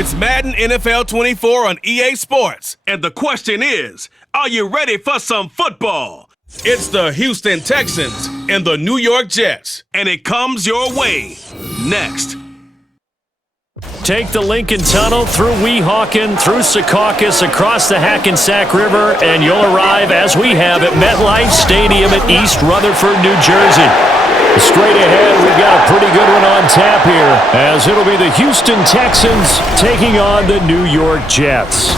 It's Madden NFL 24 on EA Sports. And the question is, are you ready for some football? It's the Houston Texans and the New York Jets. And it comes your way next. Take the Lincoln Tunnel through Weehawken, through Secaucus, across the Hackensack River, and you'll arrive, as we have, at MetLife Stadium at East Rutherford, New Jersey. Straight ahead, we've got a pretty good one on tap here, as it'll be the Houston Texans taking on the New York Jets.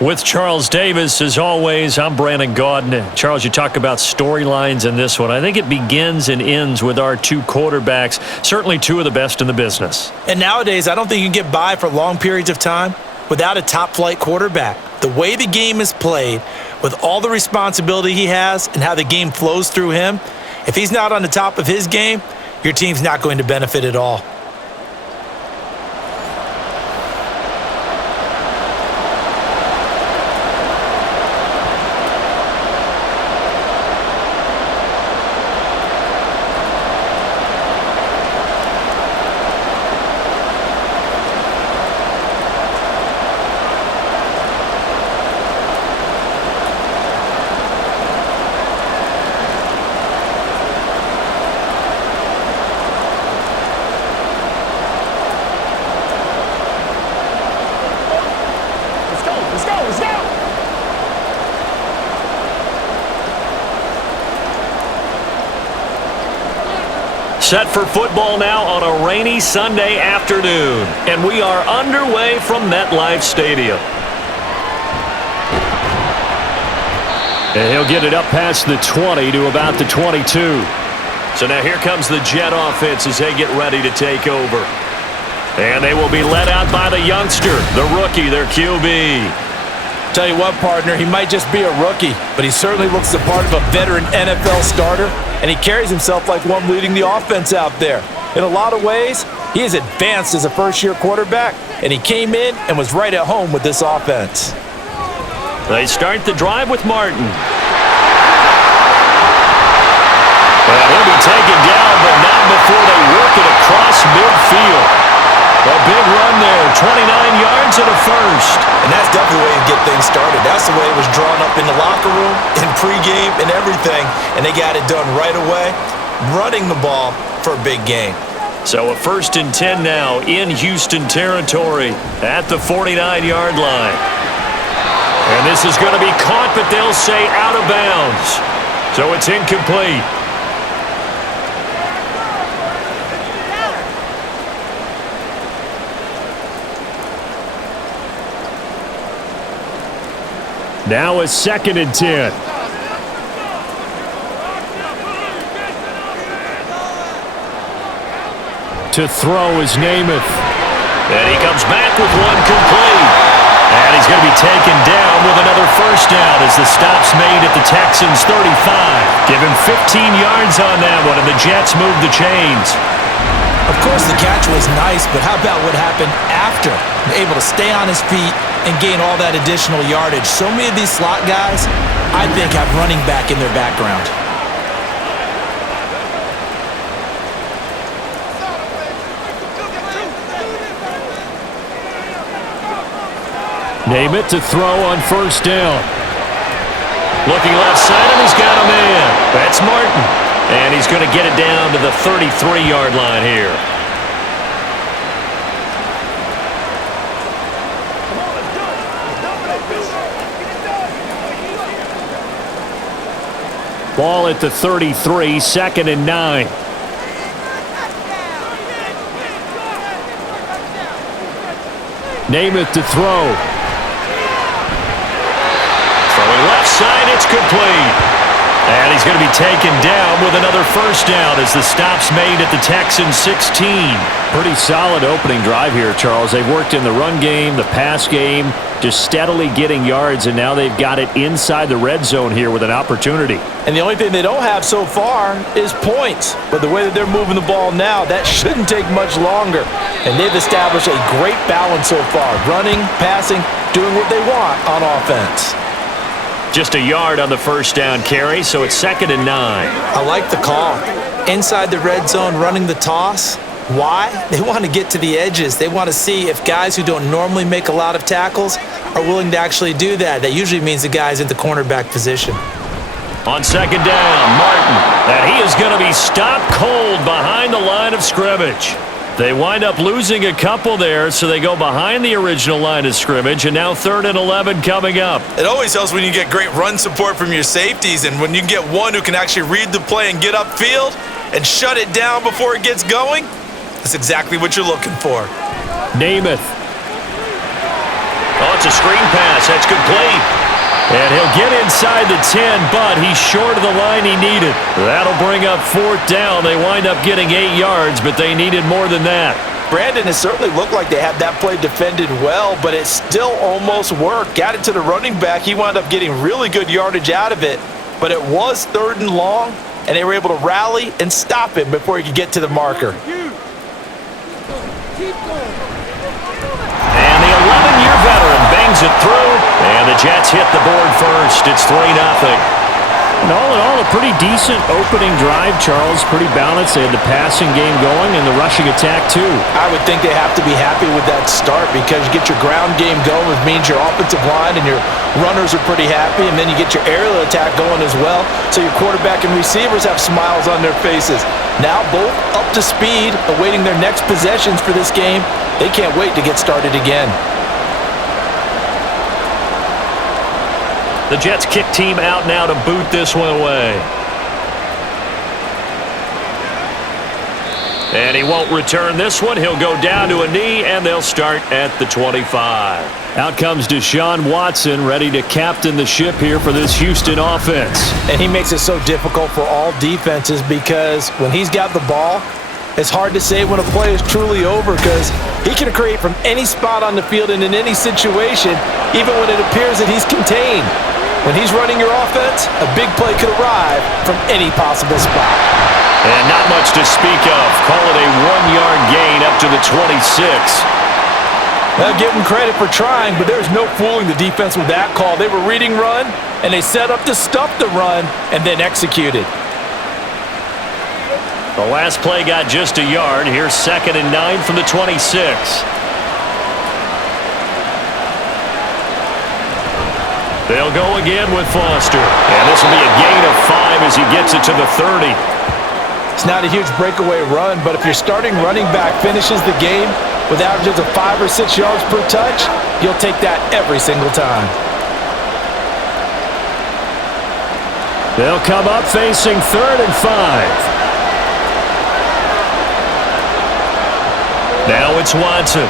With Charles Davis, as always, I'm Brandon Gaudin. Charles, you talk about storylines in this one. I think it begins and ends with our two quarterbacks, certainly two of the best in the business. And nowadays, I don't think you can get by for long periods of time without a top-flight quarterback. The way the game is played, with all the responsibility he has and how the game flows through him, if he's not on the top of his game, your team's not going to benefit at all. Set for football now on a rainy Sunday afternoon. And we are underway from MetLife Stadium. And he'll get it up past the 20 to about the 22. So now here comes the Jet offense as they get ready to take over. And they will be led out by the youngster, the rookie, their QB. Tell you what, partner, he might just be a rookie, but he certainly looks the part of a veteran NFL starter, and he carries himself like one leading the offense out there. In a lot of ways, he is advanced as a first-year quarterback, and he came in and was right at home with this offense. They start the drive with Martin. Well, he'll be taken down, but not before they work it across midfield. A big run there, 29 yards and a first. And that's definitely the way to get things started. That's the way it was drawn up in the locker room, in pregame, and everything. And they got it done right away, running the ball for a big game. So a 1st and 10 now in Houston territory at the 49-yard line. And this is going to be caught, but they'll say out of bounds. So it's incomplete. Now a 2nd and 10. To throw is Namath. And he comes back with one complete. And he's going to be taken down with another first down as the stop's made at the Texans' 35. Give him 15 yards on that one, and the Jets move the chains. Of course, the catch was nice, but how about what happened after? Able to stay on his feet and gain all that additional yardage. So many of these slot guys, I think, have running back in their background. Namath to throw on first down. Looking left side, and he's got a man. That's Martin. And he's going to get it down to the 33-yard line here. Ball at the 33, 2nd and 9. Namath to throw. Throwing left side, it's complete. And he's going to be taken down with another first down as the stop's made at the Texans' 16. Pretty solid opening drive here, Charles. They've worked in the run game, the pass game, just steadily getting yards, and now they've got it inside the red zone here with an opportunity. And the only thing they don't have so far is points. But the way that they're moving the ball now, that shouldn't take much longer. And they've established a great balance so far, running, passing, doing what they want on offense. Just a yard on the first down carry, so it's 2nd and 9. I like the call. Inside the red zone, running the toss. Why? They want to get to the edges. They want to see if guys who don't normally make a lot of tackles are willing to actually do that. That usually means the guy's at the cornerback position. On second down, Martin. And he is going to be stopped cold behind the line of scrimmage. They wind up losing a couple there, so they go behind the original line of scrimmage, and now 3rd and 11 coming up. It always helps when you get great run support from your safeties, and when you get one who can actually read the play and get upfield and shut it down before it gets going, that's exactly what you're looking for. Namath. Oh, it's a screen pass. That's complete. And he'll get inside the 10, but he's short of the line he needed. That'll bring up 4th down. They wind up getting 8 yards, but they needed more than that. Brandon, has certainly looked like they had that play defended well, but it still almost worked. Got it to the running back. He wound up getting really good yardage out of it, but it was 3rd and long, and they were able to rally and stop him before he could get to the marker. And the 11-year veteran bangs it through, and the Jets hit the board first. It's 3-0. And all in all, a pretty decent opening drive, Charles. Pretty balanced. They had the passing game going and the rushing attack, too. I would think they have to be happy with that start because you get your ground game going, which means your offensive line and your runners are pretty happy, and then you get your aerial attack going as well, so your quarterback and receivers have smiles on their faces. Now both up to speed, awaiting their next possessions for this game. They can't wait to get started again. The Jets kick team out now to boot this one away. And he won't return this one. He'll go down to a knee, and they'll start at the 25. Out comes Deshaun Watson, ready to captain the ship here for this Houston offense. And he makes it so difficult for all defenses because when he's got the ball, it's hard to say when a play is truly over because he can create from any spot on the field and in any situation, even when it appears that he's contained. When he's running your offense, a big play could arrive from any possible spot. And not much to speak of. Call it a 1-yard gain up to the 26. Well, give them credit for trying, but there's no fooling the defense with that call. They were reading run, and they set up to stuff the run and then executed. The last play got just a yard. Here's 2nd and 9 from the 26. They'll go again with Foster. And this will be a gain of 5 as he gets it to the 30. It's not a huge breakaway run, but if your starting running back finishes the game with averages of 5 or 6 yards per touch, you'll take that every single time. They'll come up facing 3rd and 5. Now it's Watson.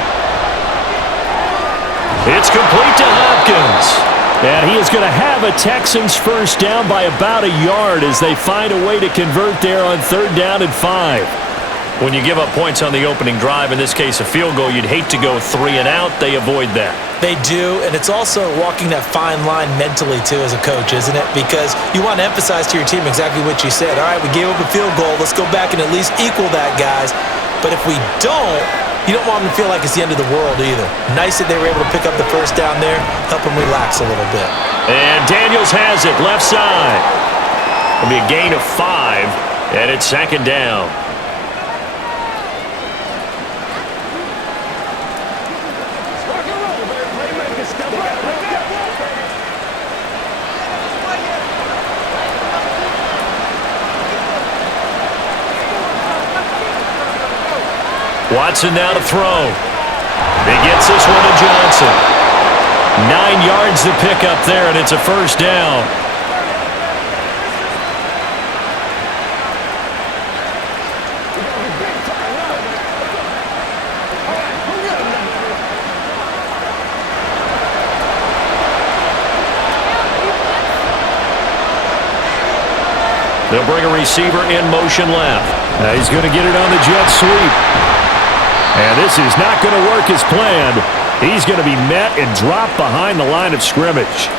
It's complete to Hopkins. And he is going to have a Texans first down by about a yard as they find a way to convert there on 3rd down and 5. When you give up points on the opening drive, in this case a field goal, you'd hate to go 3 and out. They avoid that. They do, and it's also walking that fine line mentally, too, as a coach, isn't it? Because you want to emphasize to your team exactly what you said. All right, we gave up a field goal. Let's go back and at least equal that, guys. But if we don't, you don't want them to feel like it's the end of the world either. Nice that they were able to pick up the first down there, help them relax a little bit. And Daniels has it, left side. It'll be a gain of 5, and it's 2nd down. Watson now to throw. He gets this one to Johnson. 9 yards to pick up there, and it's a first down. They'll bring a receiver in motion left. Now he's going to get it on the jet sweep. And this is not going to work as planned. He's going to be met and dropped behind the line of scrimmage.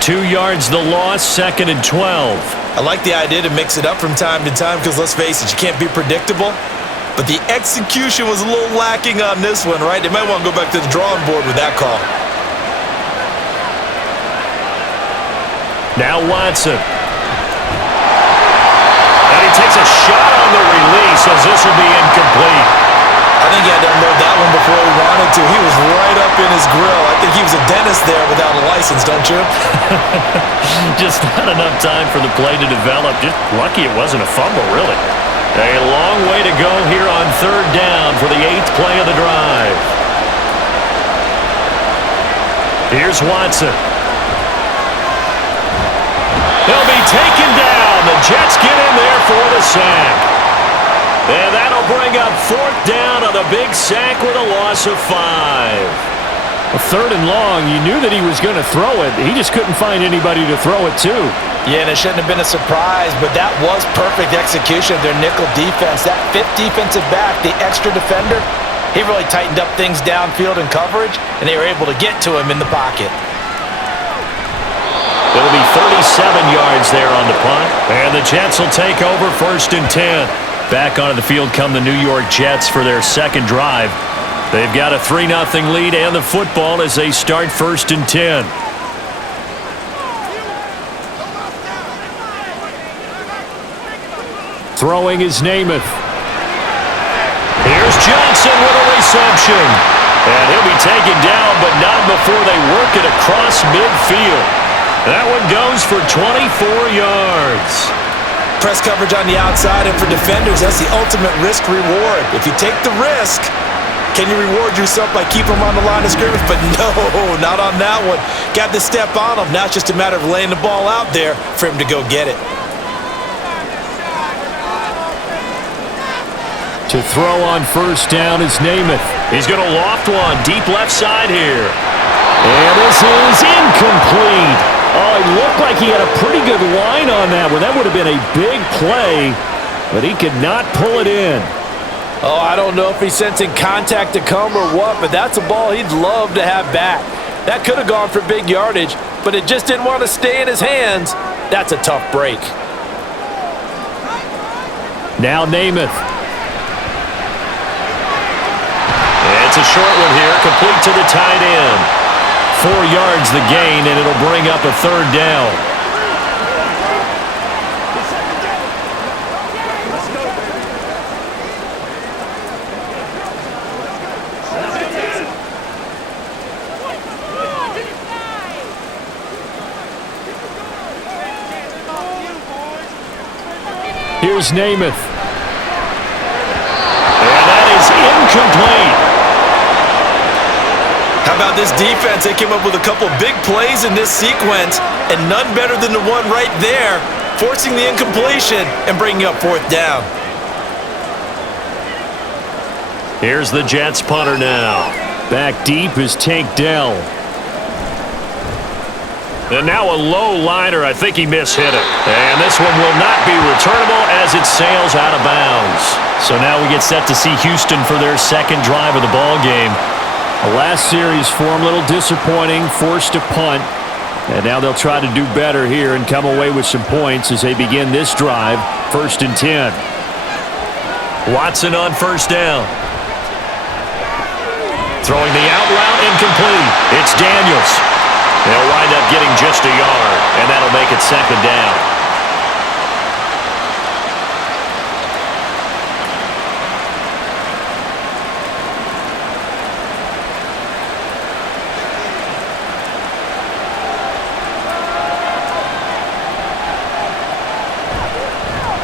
2 yards the loss, 2nd and 12. I like the idea to mix it up from time to time because, let's face it, you can't be predictable. But the execution was a little lacking on this one, right? They might want to go back to the drawing board with that call. Now Watson. And he takes a shot on the release as this will be incomplete. I think he had to unload that one before he wanted to. He was right up in his grill. I think he was a dentist there without a license, don't you? Just not enough time for the play to develop. Just lucky it wasn't a fumble, really. A long way to go here on third down for the 8th play of the drive. Here's Watson. He'll be taken down. The Jets get in there for the sack. And that'll bring up 4th down on the big sack with a loss of 5. A 3rd and long, you knew that he was going to throw it. He just couldn't find anybody to throw it to. Yeah, and it shouldn't have been a surprise, but that was perfect execution of their nickel defense. That 5th defensive back, the extra defender, he really tightened up things downfield in coverage, and they were able to get to him in the pocket. It'll be 37 yards there on the punt, and the Jets will take over 1st and 10. Back onto the field come the New York Jets for their second drive. They've got a 3-0 lead and the football as they start 1st and 10. Throwing is Namath. Here's Johnson with a reception. And he'll be taken down, but not before they work it across midfield. That one goes for 24 yards. Press coverage on the outside, and for defenders, that's the ultimate risk-reward. If you take the risk, can you reward yourself by keeping them on the line of scrimmage? But no, not on that one. Got to step on them. Now it's just a matter of laying the ball out there for him to go get it. To throw on 1st down is Namath. He's going to loft one deep left side here. And this is incomplete. Oh, it looked like he had a pretty good line on that one. That would have been a big play, but he could not pull it in. Oh, I don't know if he's sensing contact to come or what, but that's a ball he'd love to have back. That could have gone for big yardage, but it just didn't want to stay in his hands. That's a tough break. Now Namath. It's a short one here, complete to the tight end. 4 yards the gain, and it'll bring up a 3rd down. Here's Namath. And that is incomplete. How about this defense? They came up with a couple big plays in this sequence, and none better than the one right there, forcing the incompletion and bringing up 4th down. Here's the Jets punter now. Back deep is Tank Dell. And now a low liner. I think he mishit it. And this one will not be returnable as it sails out of bounds. So now we get set to see Houston for their second drive of the ball game. The last series for them, a little disappointing, forced to punt. And now they'll try to do better here and come away with some points as they begin this drive, 1st and 10. Watson on 1st down. Throwing the out route incomplete. It's Daniels. They'll wind up getting just a yard, and that'll make it 2nd down.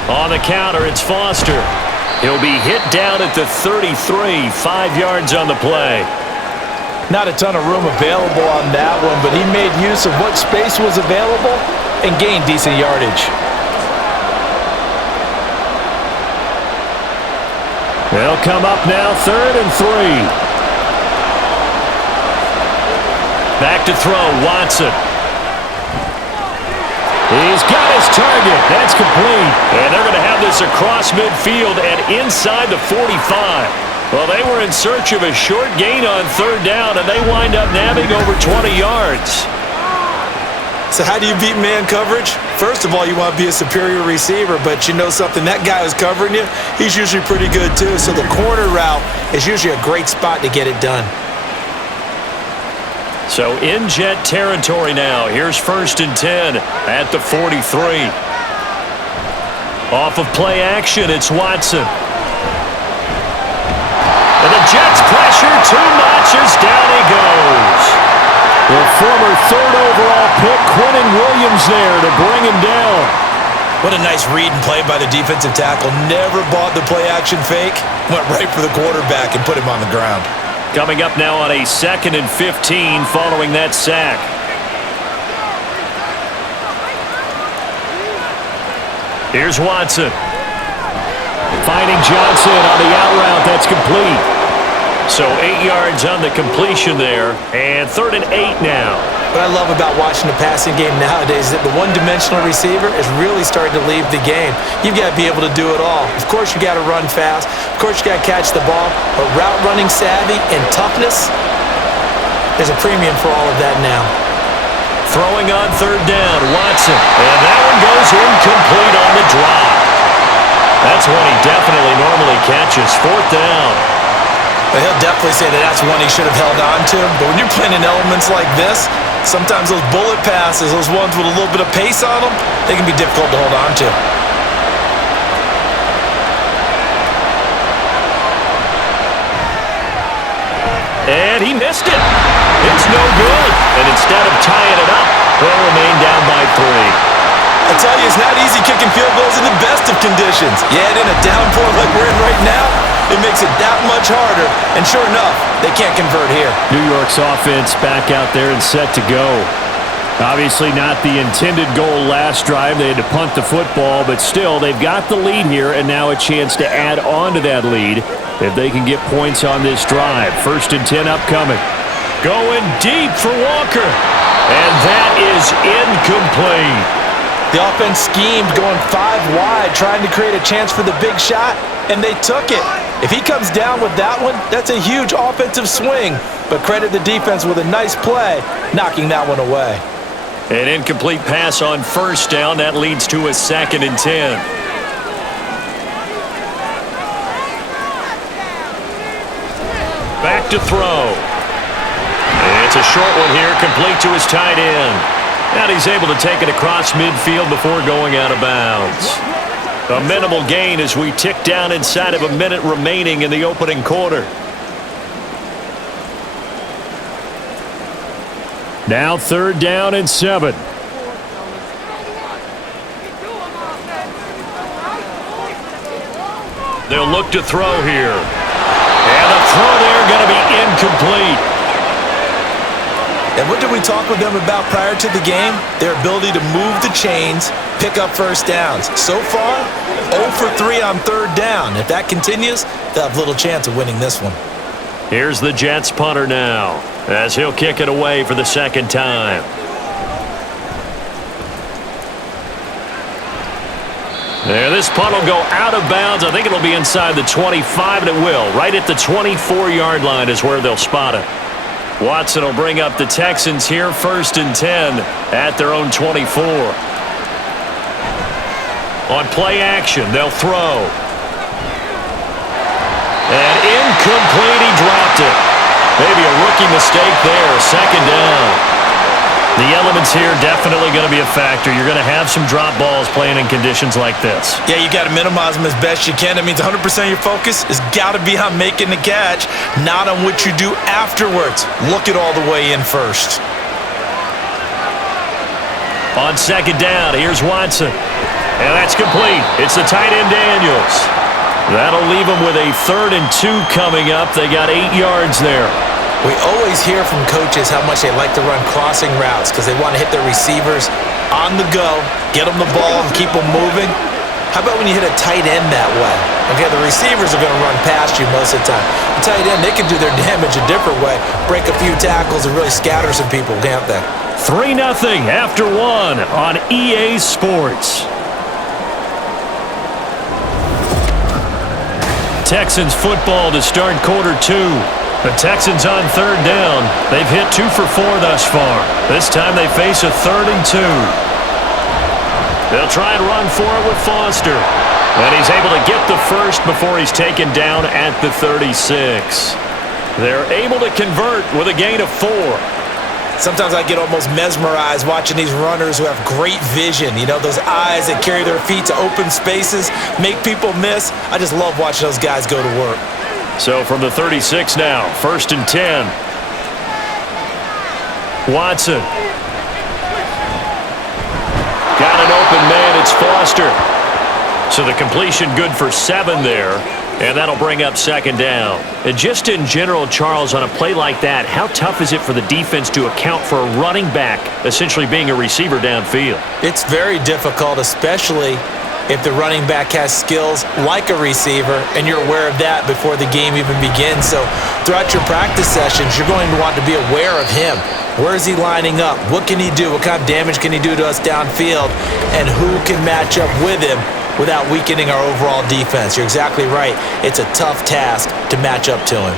On the counter, it's Foster. He'll be hit down at the 33, 5 yards on the play. Not a ton of room available on that one, but he made use of what space was available and gained decent yardage. They'll come up now, 3rd and 3. Back to throw, Watson. He's got his target. That's complete. And they're going to have this across midfield and inside the 45. Well, they were in search of a short gain on 3rd down, and they wind up nabbing over 20 yards. So how do you beat man coverage? First of all, you want to be a superior receiver, but you know something, that guy who's covering you, he's usually pretty good too. So the corner route is usually a great spot to get it done. So in Jet territory now. Here's 1st and 10 at the 43. Off of play action, it's Watson. And the Jets pressure too much as down he goes. The former third overall pick, Quentin Williams, there to bring him down. What a nice read and play by the defensive tackle. Never bought the play action fake. Went right for the quarterback and put him on the ground. Coming up now on a 2nd and 15 following that sack. Here's Watson. Finding Johnson on the out route. That's complete. So 8 yards on the completion there. And 3rd and 8 now. What I love about watching the passing game nowadays is that the one-dimensional receiver is really starting to leave the game. You've got to be able to do it all. Of course, you got to run fast. Of course, you got to catch the ball. But route running savvy and toughness, there's a premium for all of that now. Throwing on 3rd down, Watson. And that one goes incomplete on the drop. That's one he definitely normally catches. 4th down. But he'll definitely say that that's one he should have held on to. But when you're playing in elements like this, sometimes those bullet passes, those ones with a little bit of pace on them, they can be difficult to hold on to. And he missed it. It's no good. And instead of tying it up, they'll remain down by 3. I tell you, it's not easy kicking field goals in the best of conditions. Yet in a downpour like we're in right now, it makes it that much harder. And sure enough, they can't convert here. New York's offense back out there and set to go. Obviously not the intended goal last drive. They had to punt the football, but still, they've got the lead here, and now a chance to add on to that lead if they can get points on this drive. 1st and 10 upcoming. Going deep for Walker. And that is incomplete. The offense schemed going 5 wide, trying to create a chance for the big shot, and they took it. If he comes down with that one, that's a huge offensive swing. But credit the defense with a nice play, knocking that one away. An incomplete pass on 1st down. That leads to a 2nd and 10. Back to throw. It's a short one here, complete to his tight end. And he's able to take it across midfield before going out of bounds. A minimal gain as we tick down inside of a minute remaining in the opening quarter. Now 3rd down and 7. They'll look to throw here. And the throw there going to be incomplete. And what did we talk with them about prior to the game? Their ability to move the chains, pick up 1st downs. So far, 0 for 3 on 3rd down. If that continues, they'll have little chance of winning this one. Here's the Jets punter now, as he'll kick it away for the 2nd time. There, this punt will go out of bounds. I think it'll be inside the 25, and it will. Right at the 24-yard line is where they'll spot it. Watson will bring up the Texans here, 1st and 10 at their own 24. On play action, they'll throw. And incomplete, he dropped it. Maybe a rookie mistake there, 2nd down. The elements here definitely going to be a factor. You're going to have some drop balls playing in conditions like this. Yeah, you got to minimize them as best you can. That means 100% of your focus has got to be on making the catch, not on what you do afterwards. Look it all the way in first. On 2nd down, here's Watson. And that's complete. It's the tight end Daniels. That'll leave them with a 3rd and 2 coming up. They got 8 yards there. We always hear from coaches how much they like to run crossing routes because they want to hit their receivers on the go, get them the ball, and keep them moving. How about when you hit a tight end that way? Okay, the receivers are going to run past you most of the time. The tight end, they can do their damage a different way, break a few tackles, and really scatter some people, can't they? 3-0 after 1 on EA Sports. Texans football to start quarter 2. The Texans on 3rd down. They've hit 2 for 4 thus far. This time they face a 3rd and 2. They'll try and run for it with Foster. And he's able to get the first before he's taken down at the 36. They're able to convert with a gain of 4. Sometimes I get almost mesmerized watching these runners who have great vision. You know, those eyes that carry their feet to open spaces, make people miss. I just love watching those guys go to work. So from the 36 now, 1st and 10. Watson. Got an open man. It's Foster. So the completion good for 7 there. And that'll bring up 2nd down. And just in general, Charles, on a play like that, how tough is it for the defense to account for a running back essentially being a receiver downfield? It's very difficult, especially if the running back has skills like a receiver, and you're aware of that before the game even begins. So throughout your practice sessions, you're going to want to be aware of him. Where is he lining up? What can he do? What kind of damage can he do to us downfield? And who can match up with him without weakening our overall defense? You're exactly right. It's a tough task to match up to him.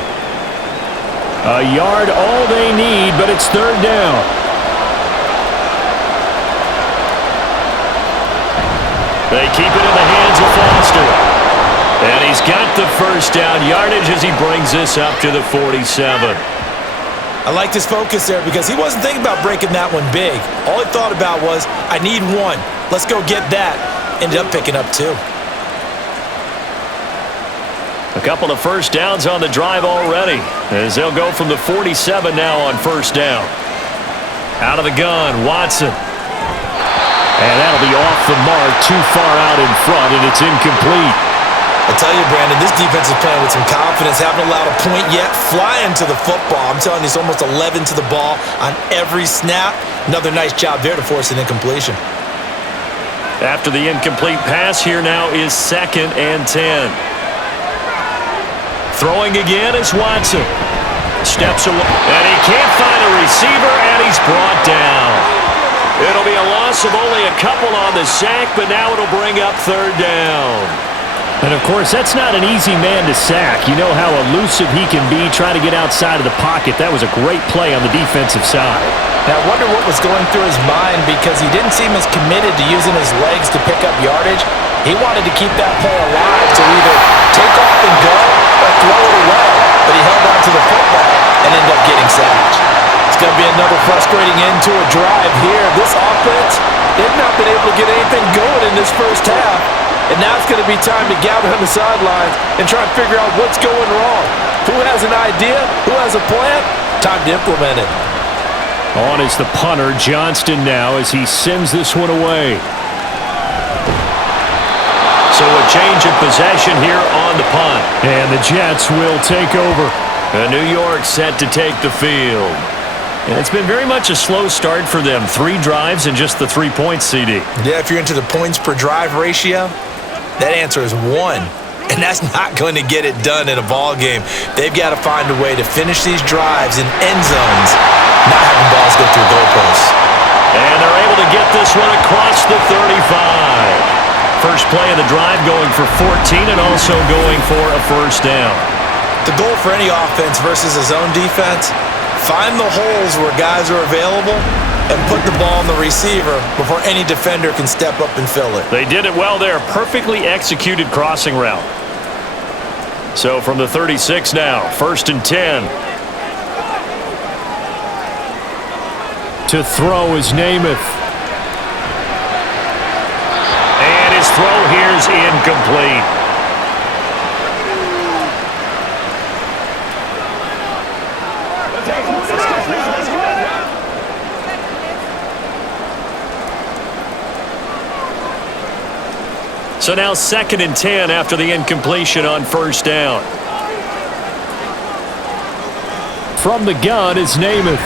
A yard all they need, but it's 3rd down. They keep it in the hands of Foster. And he's got the 1st down yardage as he brings this up to the 47. I liked his focus there because he wasn't thinking about breaking that one big. All he thought about was, I need 1. Let's go get that. Ended up picking up 2. A couple of 1st downs on the drive already as they'll go from the 47 now on 1st down. Out of the gun, Watson. And that'll be off the mark, too far out in front, and it's incomplete. I tell you, Brandon, this defense is playing with some confidence. Haven't allowed a point yet. Flying to the football. I'm telling you, it's almost 11 to the ball on every snap. Another nice job there to force an incompletion. After the incomplete pass, here now is 2nd and 10. Throwing again is Watson. Steps away, and he can't find a receiver, and he's brought down. It'll be a loss of only a couple on the sack, but now it'll bring up 3rd down. And, of course, that's not an easy man to sack. You know how elusive he can be trying to get outside of the pocket. That was a great play on the defensive side. Now, I wonder what was going through his mind because he didn't seem as committed to using his legs to pick up yardage. He wanted to keep that play alive to either take off and go or throw it away. But he held on to the football and ended up getting sacked. It's going to be another frustrating end to a drive here. This offense, they've not been able to get anything going in this 1st half. And now it's going to be time to gather on the sidelines and try and figure out what's going wrong. Who has an idea? Who has a plan? Time to implement it. On is the punter, Johnston, now as he sends this one away. So a change of possession here on the punt. And the Jets will take over. New York set to take the field. And it's been very much a slow start for them. 3 drives and just the 3 points, CD. Yeah, if you're into the points per drive ratio, that answer is 1. And that's not going to get it done in a ball game. They've got to find a way to finish these drives in end zones, not having balls go through goalposts. And they're able to get this one across the 35. First play of the drive going for 14 and also going for a 1st down. The goal for any offense versus a zone defense, find the holes where guys are available and put the ball on the receiver before any defender can step up and fill it. They did it well there. Perfectly executed crossing route. So from the 36 now, 1st and 10. To throw is Namath. And his throw here's incomplete. So now 2nd and 10 after the incompletion on 1st down. From the gun is Namath.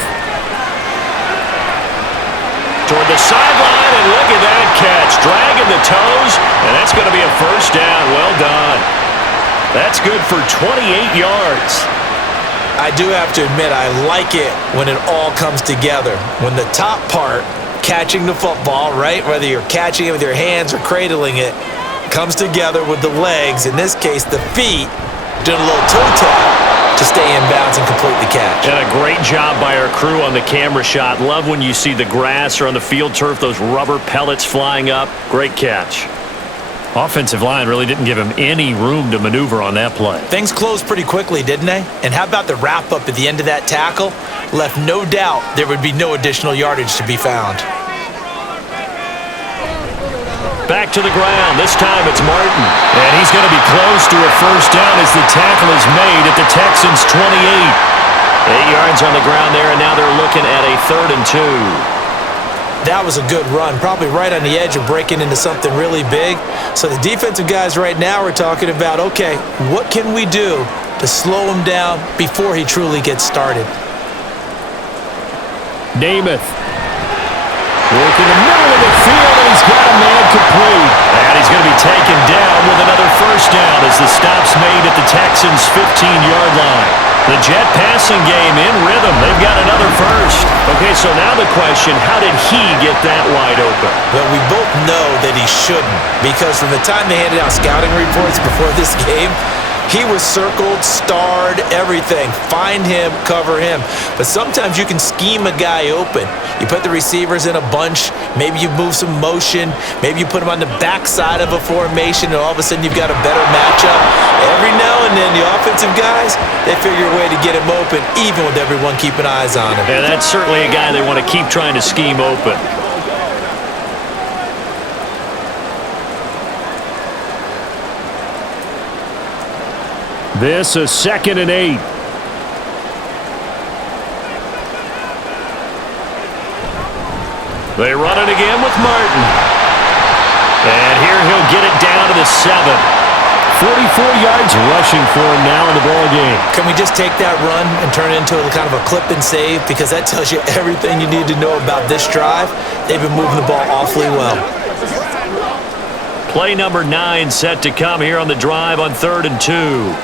Toward the sideline, and look at that catch. Dragging the toes, and that's going to be a 1st down. Well done. That's good for 28 yards. I do have to admit, I like it when it all comes together. When the top part, catching the football, right, whether you're catching it with your hands or cradling it, comes together with the legs, in this case the feet, doing a little toe tap to stay in bounds and complete the catch. And a great job by our crew on the camera shot. Love when you see the grass or on the field turf, those rubber pellets flying up. Great catch. Offensive line really didn't give him any room to maneuver on that play. Things closed pretty quickly, didn't they? And how about the wrap-up at the end of that tackle? Left no doubt there would be no additional yardage to be found. Back to the ground. This time it's Martin. And he's going to be close to a first down as the tackle is made at the Texans' 28. 8 yards on the ground there, and now they're looking at a 3rd and 2. That was a good run, probably right on the edge of breaking into something really big. So the defensive guys right now are talking about, okay, what can we do to slow him down before he truly gets started? Namath. Work in the middle of the field, and he's got a man complete. And he's going to be taken down with another first down as the stop's made at the Texans' 15-yard line. The Jet passing game in rhythm. They've got another first. Okay, so now the question, how did he get that wide open? Well, we both know that he shouldn't, because from the time they handed out scouting reports before this game, he was circled, starred, everything. Find him, cover him. But sometimes you can scheme a guy open. You put the receivers in a bunch. Maybe you move some motion. Maybe you put him on the backside of a formation, and all of a sudden you've got a better matchup. Every now and then, the offensive guys, they figure a way to get him open, even with everyone keeping eyes on him. And that's certainly a guy they want to keep trying to scheme open. This is 2nd and 8. They run it again with Martin. And here he'll get it down to the 7. 44 yards rushing for him now in the ball game. Can we just take that run and turn it into a kind of a clip and save? Because that tells you everything you need to know about this drive. They've been moving the ball awfully well. Play number 9 set to come here on the drive on 3rd and 2.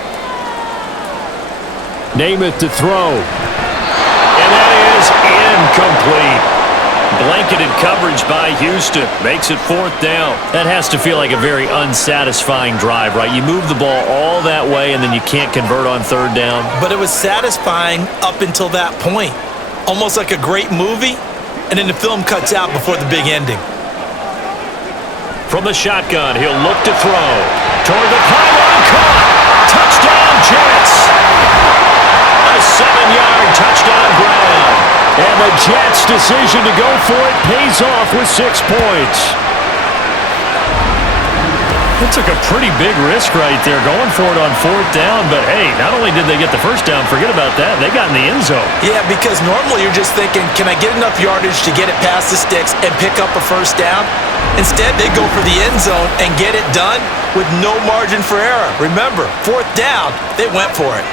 Namath to throw. And that is incomplete. Blanketed coverage by Houston. Makes it 4th down. That has to feel like a very unsatisfying drive, right? You move the ball all that way, and then you can't convert on 3rd down. But it was satisfying up until that point. Almost like a great movie, and then the film cuts out before the big ending. From the shotgun, he'll look to throw. Toward the pylon, caught. Touchdown, Jets. A 7-yard touchdown ground. And the Jets' decision to go for it pays off with 6 points. That took a pretty big risk right there, going for it on 4th down. But, hey, not only did they get the first down, forget about that, they got in the end zone. Yeah, because normally you're just thinking, can I get enough yardage to get it past the sticks and pick up a first down? Instead, they go for the end zone and get it done with no margin for error. Remember, 4th down, they went for it.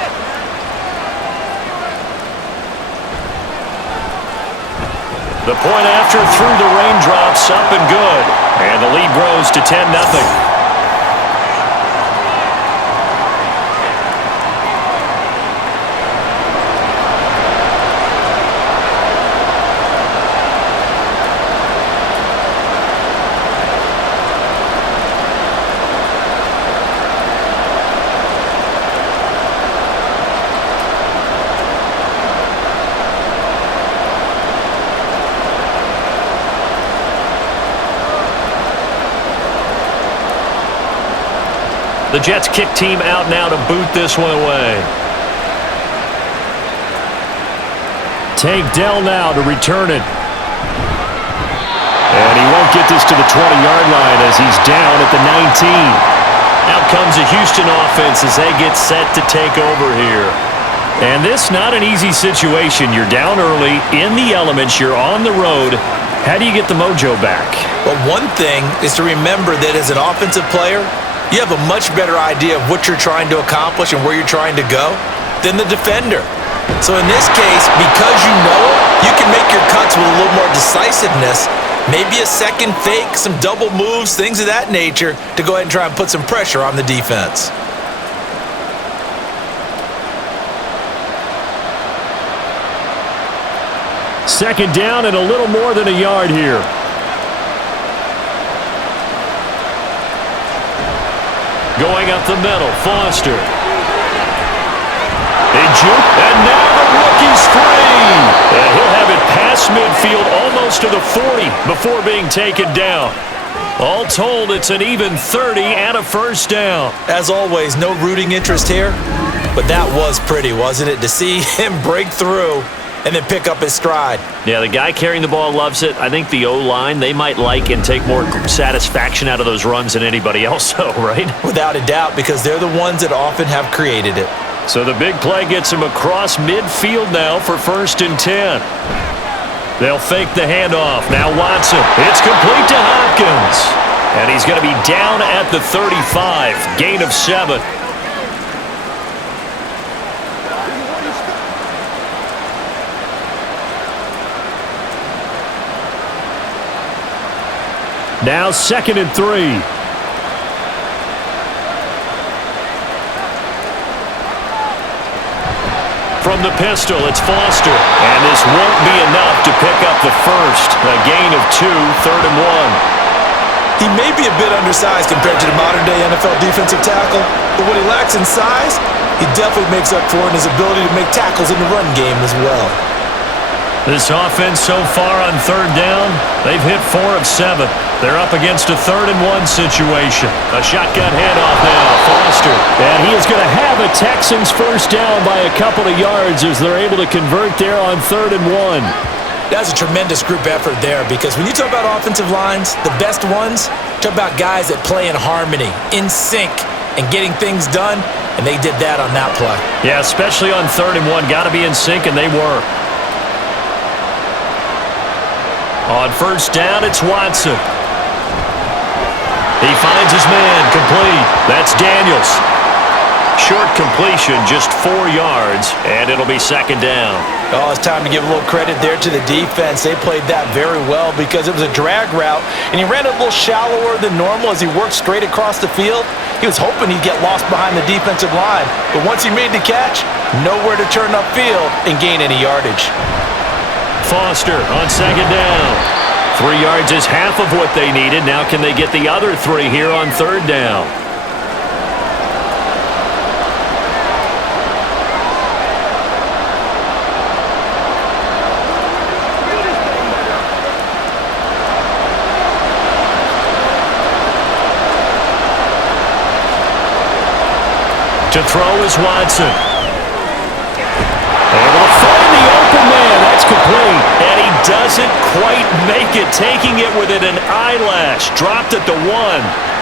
The point after through the raindrops, up and good. And the lead grows to 10-0. The Jets kick team out now to boot this one away. Tank Dell now to return it. And he won't get this to the 20-yard line as he's down at the 19. Out comes a Houston offense as they get set to take over here. And this not an easy situation. You're down early, in the elements, you're on the road. How do you get the mojo back? Well, one thing is to remember that as an offensive player, you have a much better idea of what you're trying to accomplish and where you're trying to go than the defender. So in this case, because you know it, you can make your cuts with a little more decisiveness, maybe a second fake, some double moves, things of that nature, to go ahead and try and put some pressure on the defense. Second down and a little more than a yard here. Going up the middle, Foster. They juke, and now the rookie's free. And he'll have it past midfield, almost to the 40, before being taken down. All told, it's an even 30 and a first down. As always, no rooting interest here, but that was pretty, wasn't it? To see him break through and then pick up his stride. Yeah, the guy carrying the ball loves it. I think the O-line, they might like and take more satisfaction out of those runs than anybody else, though, right? Without a doubt, because they're the ones that often have created it. So the big play gets him across midfield now for 1st and 10. They'll fake the handoff. Now Watson. It's complete to Hopkins. And he's going to be down at the 35. Gain of 7. Now 2nd and 3. From the pistol, it's Foster. And this won't be enough to pick up the first. A gain of 2, 3rd and 1. He may be a bit undersized compared to the modern-day NFL defensive tackle, but what he lacks in size, he definitely makes up for in his ability to make tackles in the run game as well. This offense so far on 3rd down, they've hit 4 of 7. They're up against a 3rd and 1 situation. A shotgun handoff now, Foster. And he is going to have a Texans first down by a couple of yards as they're able to convert there on 3rd and 1. That's a tremendous group effort there, because when you talk about offensive lines, the best ones, talk about guys that play in harmony, in sync, and getting things done, and they did that on that play. Yeah, especially on 3rd and 1. Got to be in sync, and they were. On 1st down, it's Watson. He finds his man, complete. That's Daniels. Short completion, just 4 yards, and it'll be 2nd down. Oh, it's time to give a little credit there to the defense. They played that very well because it was a drag route, and he ran a little shallower than normal as he worked straight across the field. He was hoping he'd get lost behind the defensive line, but once he made the catch, nowhere to turn upfield and gain any yardage. Foster on 2nd down. 3 yards is half of what they needed. Now can they get the other 3 here on 3rd down? To throw is Watson. Able to find the open man. That's complete. And he doesn't quite make it, taking it within an eyelash. Dropped at the 1.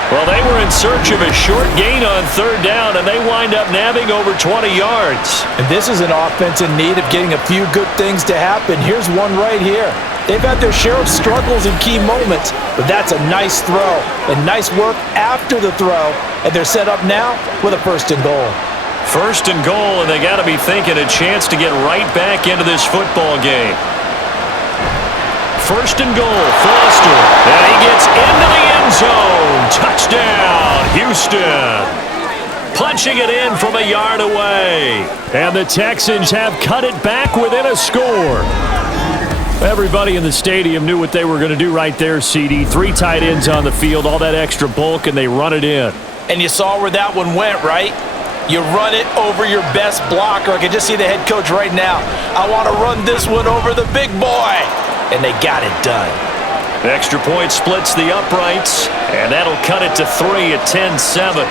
Well, they were in search of a short gain on 3rd down, and they wind up nabbing over 20 yards. And this is an offense in need of getting a few good things to happen. Here's one right here. They've had their share of struggles in key moments, but that's a nice throw and nice work after the throw. And they're set up now with a 1st and goal. 1st and goal, and they got to be thinking a chance to get right back into this football game. 1st and goal, Foster. And he gets into the end zone. Touchdown, Houston. Punching it in from a yard away. And the Texans have cut it back within a score. Everybody in the stadium knew what they were going to do right there, CD. 3 tight ends on the field, all that extra bulk, and they run it in. And you saw where that one went, right? You run it over your best blocker. I can just see the head coach right now. I want to run this one over the big boy. And they got it done. Extra point splits the uprights, and that'll cut it to 3 at 10-7.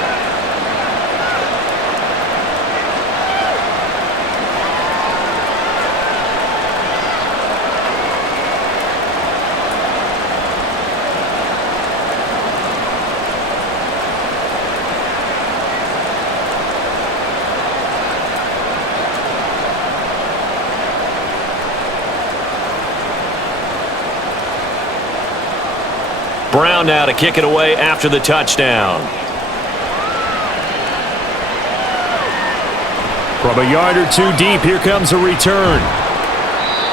Brown now to kick it away after the touchdown. From a yard or 2 deep, here comes a return.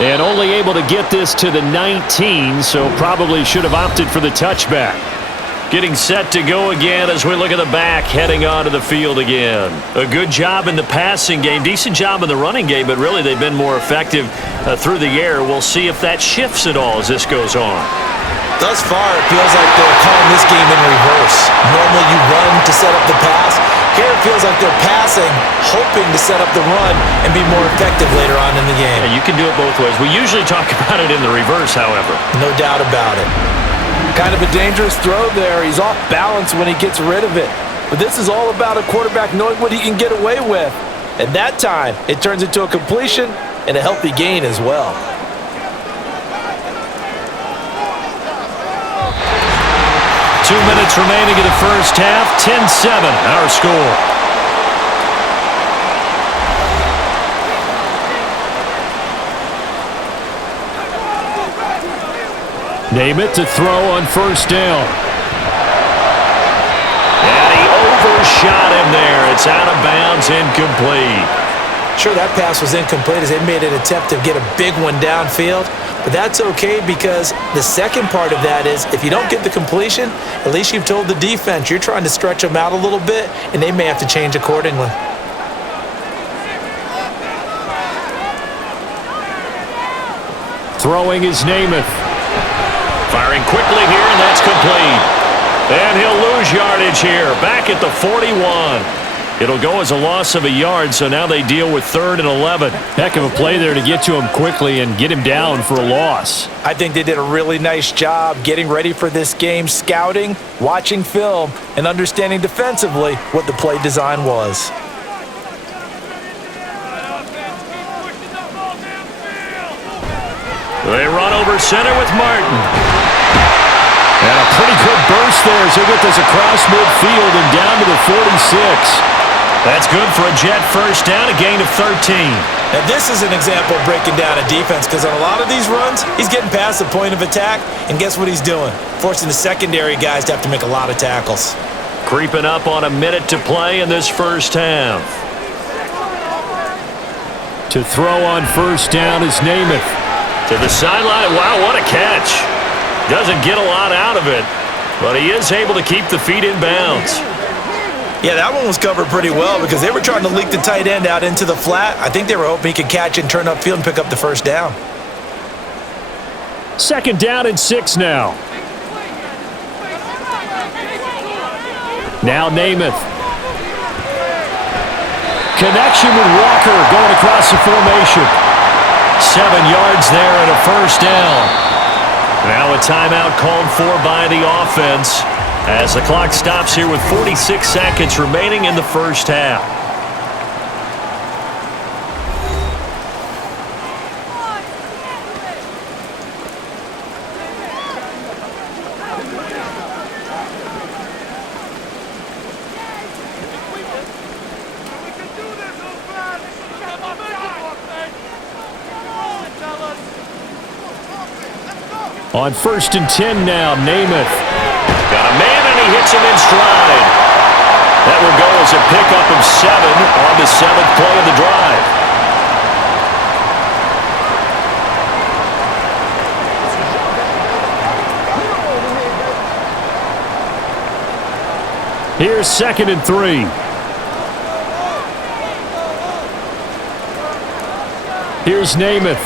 And only able to get this to the 19, so probably should have opted for the touchback. Getting set to go again as we look at the back, heading onto the field again. A good job in the passing game, decent job in the running game, but really they've been more effective through the air. We'll see if that shifts at all as this goes on. Thus far, it feels like they're calling this game in reverse. Normally you run to set up the pass. Here it feels like they're passing, hoping to set up the run and be more effective later on in the game. Yeah, you can do it both ways. We usually talk about it in the reverse, however. No doubt about it. Kind of a dangerous throw there. He's off balance when he gets rid of it. But this is all about a quarterback knowing what he can get away with. And that time, it turns into a completion and a healthy gain as well. Two minutes remaining in the first half. 10-7, our score. Name it to throw on first down. And he overshot him there. It's out of bounds, incomplete. Sure, that pass was incomplete as they made an attempt to get a big one downfield. But that's okay because the second part of that is if you don't get the completion, at least you've told the defense you're trying to stretch them out a little bit, and they may have to change accordingly. Throwing is Namath. Firing quickly here, and that's complete. And he'll lose yardage here, back at the 41. It'll go as a loss of a yard, so now they deal with 3rd and 11. Heck of a play there to get to him quickly and get him down for a loss. I think they did a really nice job getting ready for this game, scouting, watching film, and understanding defensively what the play design was. They run over center with Martin. And a pretty good burst there as he'll get this across midfield and down to the 46. That's good for a Jet first down, a gain of 13. Now this is an example of breaking down a defense because on a lot of these runs, he's getting past the point of attack, and guess what he's doing? Forcing the secondary guys to have to make a lot of tackles. Creeping up on a minute to play in this first half. To throw on first down is Namath. To the sideline. Wow, what a catch. Doesn't get a lot out of it, but he is able to keep the feet in bounds. Yeah, that one was covered pretty well because they were trying to leak the tight end out into the flat. I think they were hoping he could catch and turn upfield and pick up the first down. 2nd down and 6 now. Now Namath. Connection with Walker going across the formation. 7 yards there and a first down. Now a timeout called for by the offense as the clock stops here with 46 seconds remaining in the first half. On 1st and 10 now, Namath. Got a man and he hits him in stride. That will go as a pickup of 7 on the 7th play of the drive. Here's 2nd and 3. Here's Namath.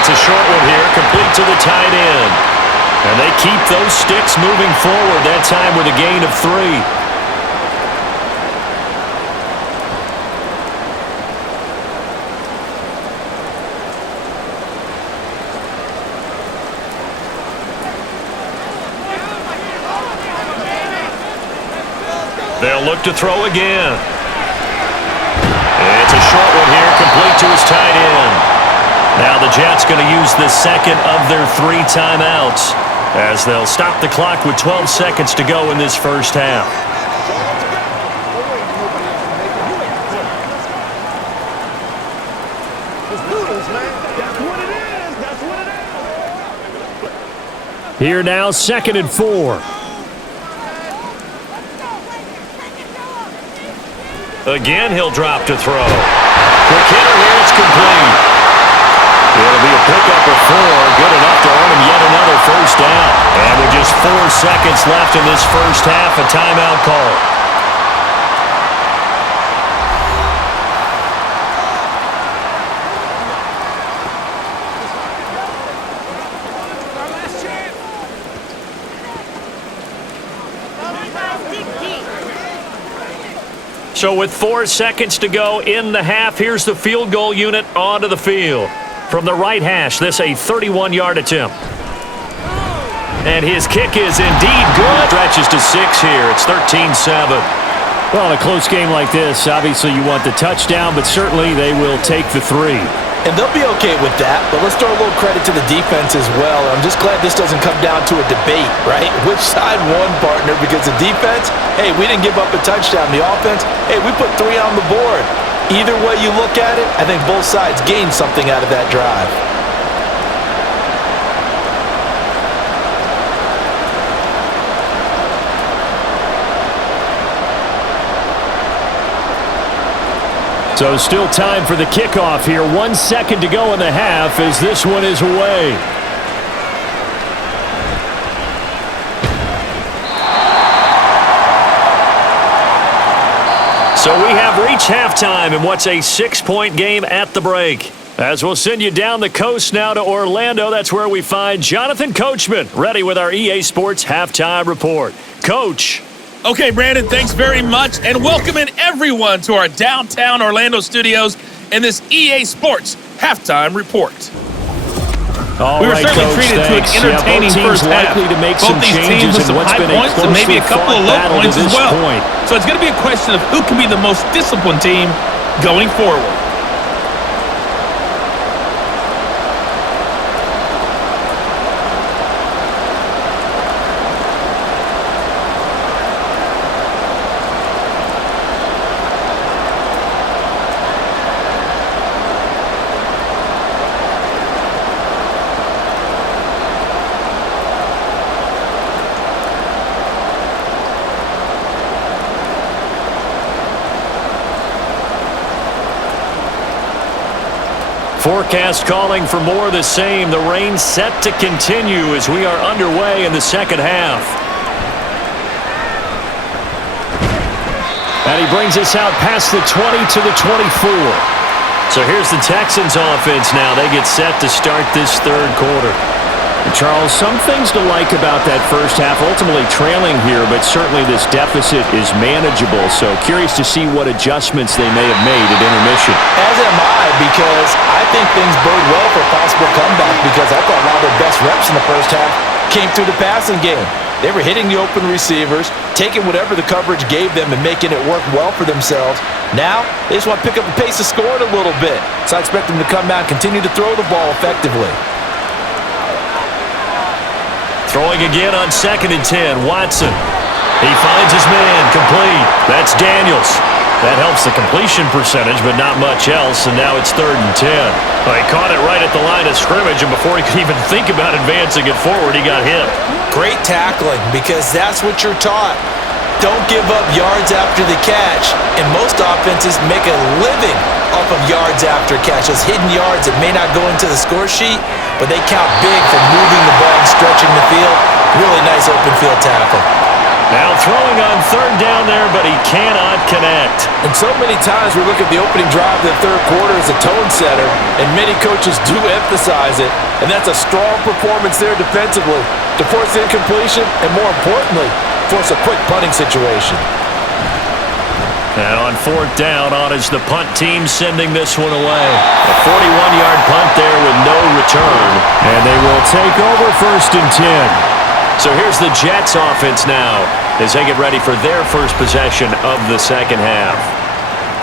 It's a short one here, complete to the tight end. And they keep those sticks moving forward, that time with a gain of 3. They'll look to throw again. It's a short one here, complete to his tight end. Now the Jets going to use the second of their 3 timeouts as they'll stop the clock with 12 seconds to go in this first half. Here now, 2nd and 4. Again, he'll drop to throw. Quick hitter here, it's complete. It'll be a pickup of 4, good enough to earn him yet another first down. And with just 4 seconds left in this first half, a timeout call. So with 4 seconds to go in the half, here's the field goal unit onto the field. From the right hash, this a 31-yard attempt. And his kick is indeed good. Stretches to 6 here. It's 13-7. Well, in a close game like this, obviously you want the touchdown, but certainly they will take the 3. And they'll be okay with that, but let's throw a little credit to the defense as well. I'm just glad this doesn't come down to a debate, right? Which side won, partner? Because the defense, hey, we didn't give up a touchdown. The offense, hey, we put 3 on the board. Either way you look at it, I think both sides gained something out of that drive. So still time for the kickoff here. 1 second to go in the half as this one is away. So we have reached halftime in what's a 6-point game at the break. As we'll send you down the coast now to Orlando, that's where we find Jonathan Coachman, ready with our EA Sports Halftime Report. Coach. Okay, Brandon, thanks very much, and welcoming everyone to our downtown Orlando studios in this EA Sports Halftime Report. All We were right, certainly Coach, treated thanks. to an entertaining both teams first half. likely to make Both some these teams changes with in some what's high been a points and maybe a closely couple fought of low battle to points as this well. point. So it's going to be a question of who can be the most disciplined team going forward. Forecast calling for more of the same. The rain set to continue as we are underway in the second half. And he brings us out past the 20 to the 24. So here's the Texans offense now. They get set to start this third quarter. Charles, some things to like about that first half, ultimately trailing here, but certainly this deficit is manageable. So curious to see what adjustments they may have made at intermission. As am I, because I think things bode well for a possible comeback, because I thought a lot of their best reps in the first half came through the passing game. They were hitting the open receivers, taking whatever the coverage gave them and making it work well for themselves. Now, they just want to pick up the pace of scoring a little bit. So I expect them to come out and continue to throw the ball effectively. Throwing again on 2nd and 10. Watson. He finds his man. Complete. That's Daniels. That helps the completion percentage, but not much else, and now it's 3rd and 10. Well, he caught it right at the line of scrimmage, and before he could even think about advancing it forward, he got hit. Great tackling, because that's what you're taught. Don't give up yards after the catch, and most offenses make a living off of yards after catch. Those hidden yards that may not go into the score sheet, but they count big for moving the ball and stretching the field. Really nice open field tackle. Now throwing on 3rd down there, but he cannot connect. And so many times we look at the opening drive of the third quarter as a tone setter, and many coaches do emphasize it, and that's a strong performance there defensively to force the incompletion and, more importantly, force a quick punting situation. And on 4th down, on is the punt team sending this one away. A 41-yard punt there with no return. And they will take over 1st and 10. So here's the Jets offense now as they get ready for their first possession of the second half.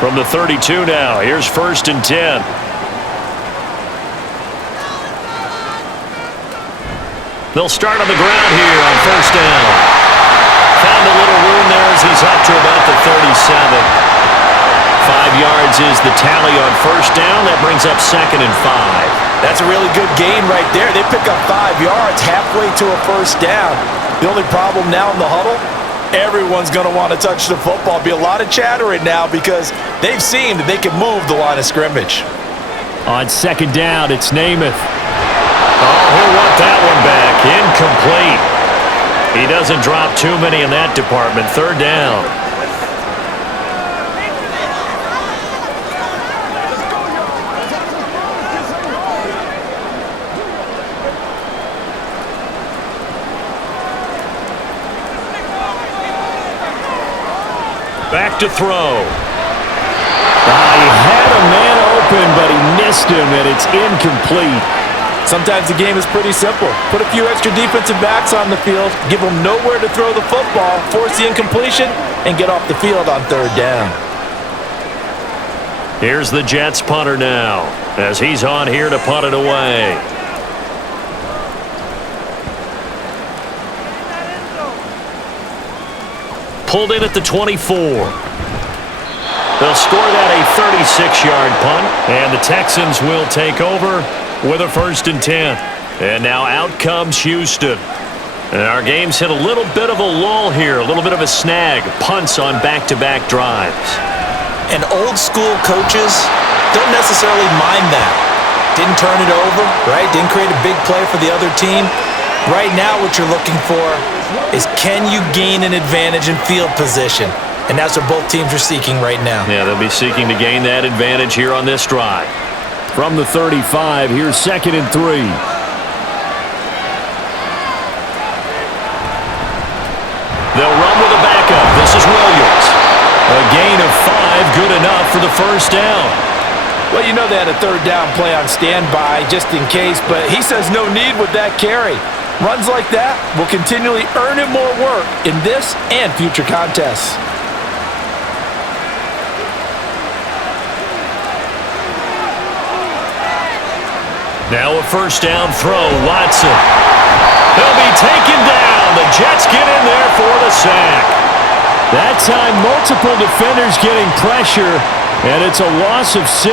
From the 32 now, here's 1st and 10. They'll start on the ground here on 1st down. Found a little room there as he's up to about the 37. 5 yards is the tally on 1st down. That brings up 2nd and 5. That's a really good gain right there. They pick up 5 yards halfway to a 1st down. The only problem now in the huddle, everyone's going to want to touch the football. Be a lot of chattering now because they've seen that they can move the line of scrimmage. On 2nd down, it's Namath. Oh, he'll want that one back. Incomplete. He doesn't drop too many in that department. 3rd down. Back to throw. He had a man open, but he missed him, and it's incomplete. Sometimes the game is pretty simple. Put a few extra defensive backs on the field, give them nowhere to throw the football, force the incompletion, and get off the field on third down. Here's the Jets punter now, as he's on here to punt it away. Pulled in at the 24. They'll score that a 36-yard punt, and the Texans will take over with a 1st and 10. And now out comes Houston. And our game's hit a little bit of a lull here, a little bit of a snag. Punts on back-to-back drives. And old school coaches don't necessarily mind that. Didn't turn it over, right? Didn't create a big play for the other team. Right now what you're looking for is, can you gain an advantage in field position? And that's what both teams are seeking right now. Yeah, they'll be seeking to gain that advantage here on this drive. From the 35, here's 2nd and 3. They'll run with a backup. This is Williams. A gain of 5, good enough for the 1st down. Well, you know they had a 3rd down play on standby just in case, but he says no need with that carry. Runs like that will continually earn him more work in this and future contests. Now a 1st down throw, Watson. He'll be taken down. The Jets get in there for the sack. That time, multiple defenders getting pressure, and it's a loss of 6.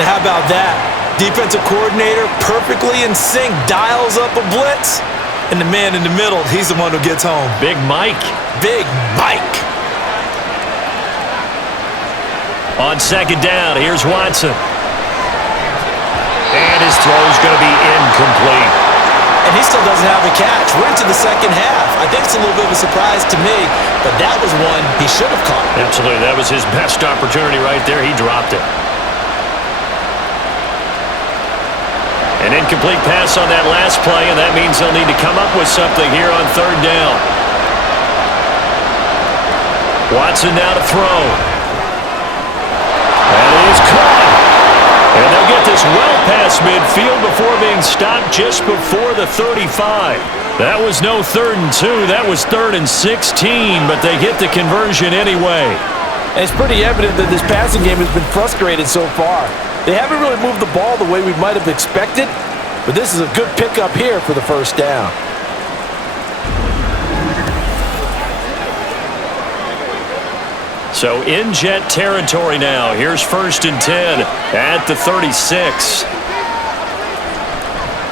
Now, how about that? Defensive coordinator perfectly in sync, dials up a blitz, and the man in the middle, he's the one who gets home. Big Mike. Big Mike. On 2nd down, here's Watson. And his throw's going to be incomplete. And he still doesn't have a catch. We're into the 2nd half. I think it's a little bit of a surprise to me, but that was one he should have caught. Absolutely. That was his best opportunity right there. He dropped it. An incomplete pass on that last play, and that means they'll need to come up with something here on 3rd down. Watson now to throw. And it is caught. And they'll get this well past midfield before being stopped just before the 35. That was no 3rd and 2. That was 3rd and 16, but they get the conversion anyway. And it's pretty evident that this passing game has been frustrated so far. They haven't really moved the ball the way we might have expected, but this is a good pickup here for the 1st down. So in Jet territory now. Here's 1st and 10 at the 36.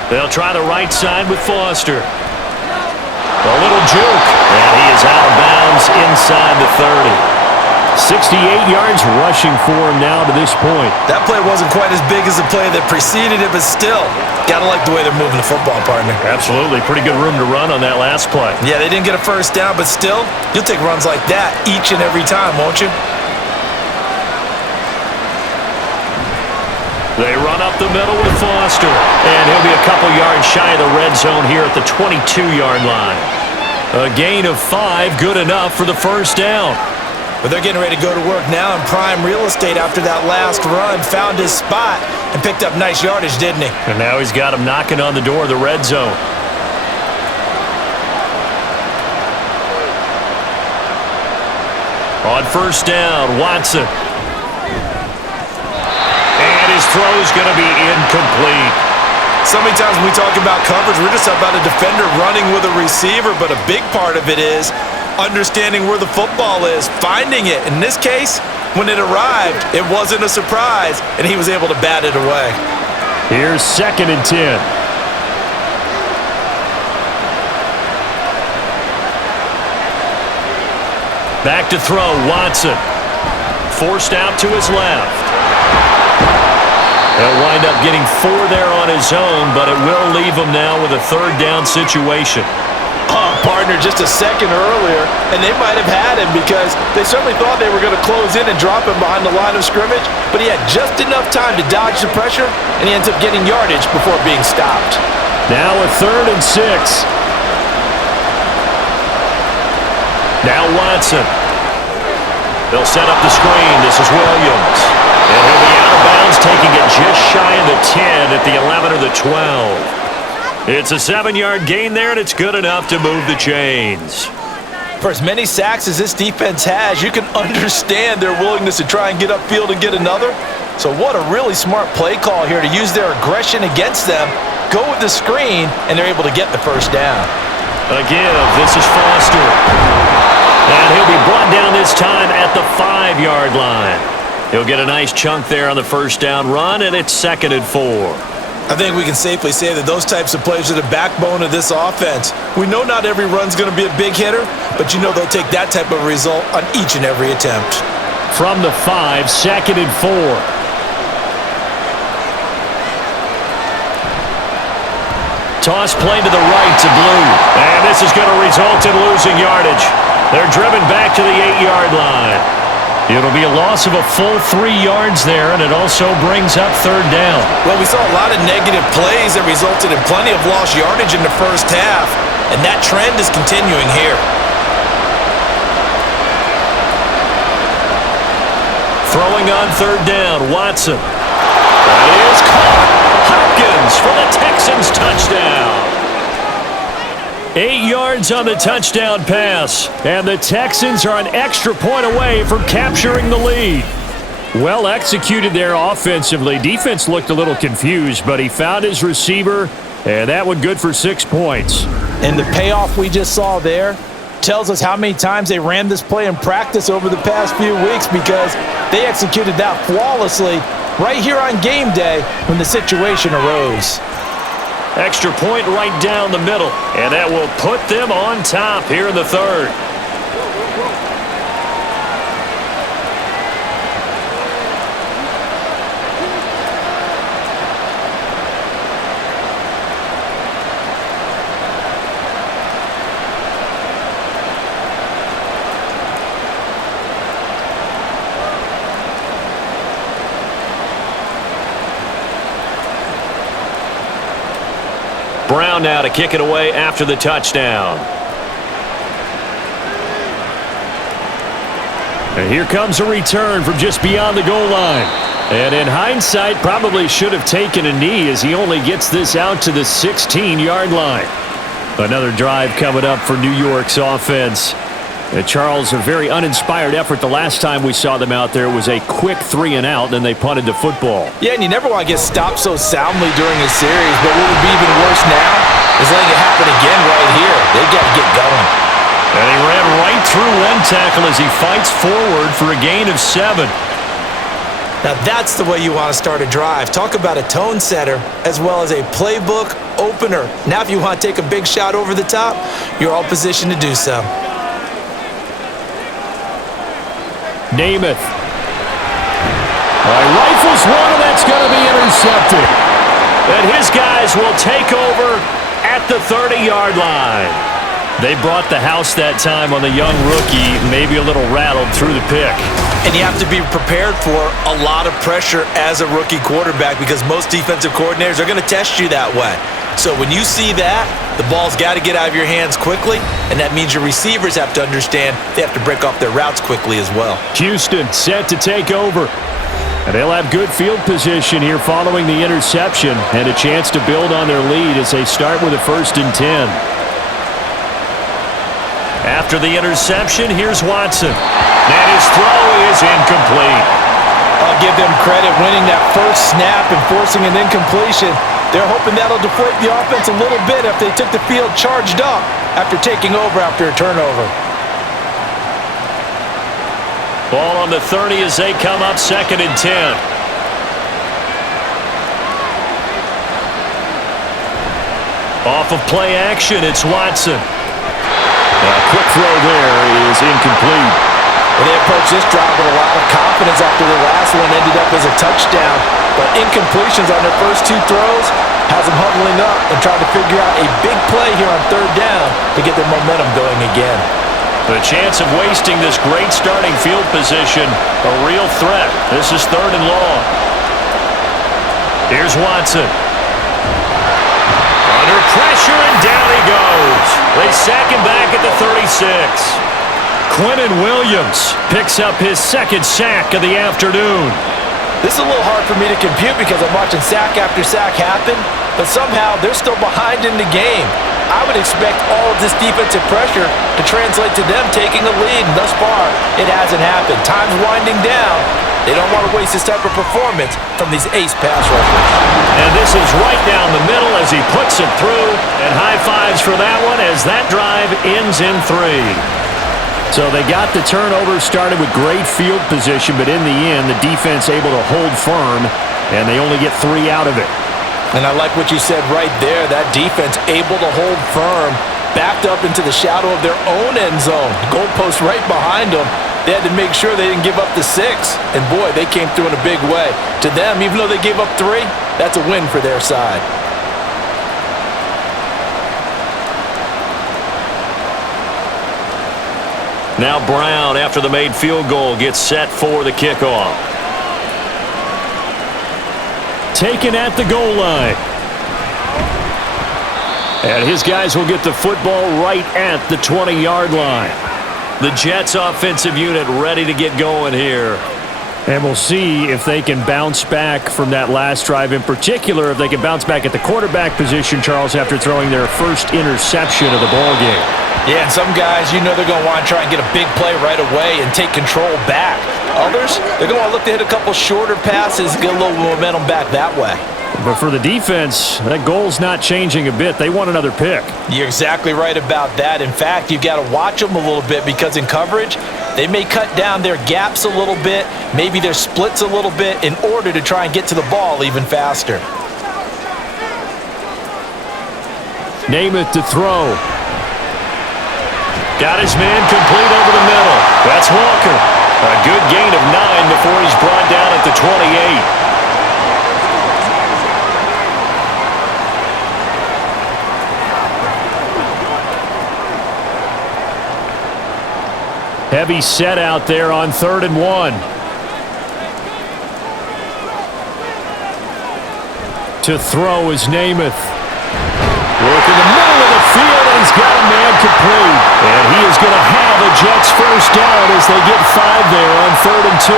They'll try the right side with Foster. A little juke, and he is out of bounds inside the 30. 68 yards rushing for him now to this point. That play wasn't quite as big as the play that preceded it, but still, gotta like the way they're moving the football, partner. Absolutely. Pretty good room to run on that last play. Yeah, they didn't get a 1st down, but still, you'll take runs like that each and every time, won't you? They run up the middle with Foster, and he'll be a couple yards shy of the red zone here at the 22-yard line. A gain of 5, good enough for the 1st down. But they're getting ready to go to work now in prime real estate after that last run. Found his spot and picked up nice yardage, didn't he? And now he's got him knocking on the door of the red zone. On 1st down, Watson. And his throw's going to be incomplete. So many times when we talk about coverage, we're just about a defender running with a receiver, but a big part of it is understanding where the football is, finding it. In this case, when it arrived, it wasn't a surprise, and he was able to bat it away. Here's 2nd and 10. Back to throw, Watson. Forced out to his left. He'll wind up getting 4 there on his own, but it will leave him now with a 3rd down situation. Partner just a second earlier, and they might have had him because they certainly thought they were going to close in and drop him behind the line of scrimmage, but he had just enough time to dodge the pressure, and he ends up getting yardage before being stopped. Now a 3rd and 6. Now Watson. They'll set up the screen. This is Williams. And he'll be out of bounds, taking it just shy of the 10 at the 11 or the 12. It's a 7-yard gain there, and it's good enough to move the chains. For as many sacks as this defense has, you can understand their willingness to try and get upfield and get another. So what a really smart play call here to use their aggression against them, go with the screen, and they're able to get the first down. Again, this is Foster. And he'll be brought down this time at the 5-yard line. He'll get a nice chunk there on the first down run, and it's 2nd and 4. I think we can safely say that those types of plays are the backbone of this offense. We know not every run's going to be a big hitter, but you know they'll take that type of result on each and every attempt. From the 5, 2nd and 4. Toss play to the right to Blue. And this is going to result in losing yardage. They're driven back to the 8-yard line. It'll be a loss of a full 3 yards there, and it also brings up 3rd down. Well, we saw a lot of negative plays that resulted in plenty of lost yardage in the first half, and that trend is continuing here. Throwing on 3rd down, Watson. That is caught. Hopkins for the Texans touchdown. 8 yards on the touchdown pass, and the Texans are an extra point away from capturing the lead. Well executed there offensively. Defense looked a little confused, but he found his receiver, and that one good for 6 points. And the payoff we just saw there tells us how many times they ran this play in practice over the past few weeks, because they executed that flawlessly right here on game day when the situation arose. Extra point right down the middle, and that will put them on top here in the 3rd. Brown now to kick it away after the touchdown. And here comes a return from just beyond the goal line. And in hindsight, probably should have taken a knee as he only gets this out to the 16-yard line. Another drive coming up for New York's offense. Charles, a very uninspired effort the last time we saw them out there was a quick 3-and-out, then they punted the football. Yeah, and you never want to get stopped so soundly during a series, but what would be even worse now is letting it happen again right here. They got to get going. And he ran right through one tackle as he fights forward for a gain of 7. Now that's the way you want to start a drive. Talk about a tone setter as well as a playbook opener. Now if you want to take a big shot over the top, you're all positioned to do so. Namath. Rifles one, and that's going to be intercepted. And his guys will take over at the 30-yard line. They brought the house that time on the young rookie, maybe a little rattled through the pick. And you have to be prepared for a lot of pressure as a rookie quarterback, because most defensive coordinators are going to test you that way. So when you see that, the ball's got to get out of your hands quickly, and that means your receivers have to understand they have to break off their routes quickly as well. Houston set to take over. And they'll have good field position here following the interception and a chance to build on their lead as they start with a 1st and 10. After the interception, here's Watson. And his throw is incomplete. I'll give them credit winning that first snap and forcing an incompletion. They're hoping that'll deflate the offense a little bit if they took the field charged up after taking over after a turnover. Ball on the 30 as they come up 2nd and 10. Off of play action, it's Watson. A quick throw there is incomplete. Well, they approached this drive with a lot of confidence after the last one ended up as a touchdown. But incompletions on their first 2 throws has them huddling up and trying to figure out a big play here on 3rd down to get their momentum going again. The chance of wasting this great starting field position, a real threat. This is 3rd and long. Here's Watson. Under pressure, and down he goes. They sack him back at the 36. Quinnen Williams picks up his 2nd sack of the afternoon. This is a little hard for me to compute because I'm watching sack after sack happen, but somehow they're still behind in the game. I would expect all of this defensive pressure to translate to them taking a lead, and thus far, it hasn't happened. Time's winding down. They don't want to waste this type of performance from these ace pass rushers. And this is right down the middle as he puts it through, and high fives for that one as that drive ends in 3. So they got the turnover, started with great field position, but in the end, the defense able to hold firm, and they only get 3 out of it. And I like what you said right there. That defense able to hold firm, backed up into the shadow of their own end zone. Goalpost right behind them. They had to make sure they didn't give up the 6. And boy, they came through in a big way. To them, even though they gave up 3, that's a win for their side. Now Brown, after the made field goal, gets set for the kickoff. Taken at the goal line. And his guys will get the football right at the 20-yard line. The Jets offensive unit ready to get going here. And we'll see if they can bounce back from that last drive, in particular, if they can bounce back at the quarterback position, Charles, after throwing their first interception of the ballgame. Yeah, and some guys, you know they're going to want to try and get a big play right away and take control back. Others, they're going to want to look to hit a couple shorter passes, get a little momentum back that way. But for the defense, that goal's not changing a bit. They want another pick. You're exactly right about that. In fact, you've got to watch them a little bit because in coverage, they may cut down their gaps a little bit, maybe their splits a little bit in order to try and get to the ball even faster. Namath to throw. Got his man complete over the middle. That's Walker. A good gain of 9 before he's brought down at the 28. Heavy set out there on 3rd and 1. To throw is Namath. Work in the middle of the field, and he's got a man complete. And he is going to have a Jets first down as they get 5 there on 3rd and 2.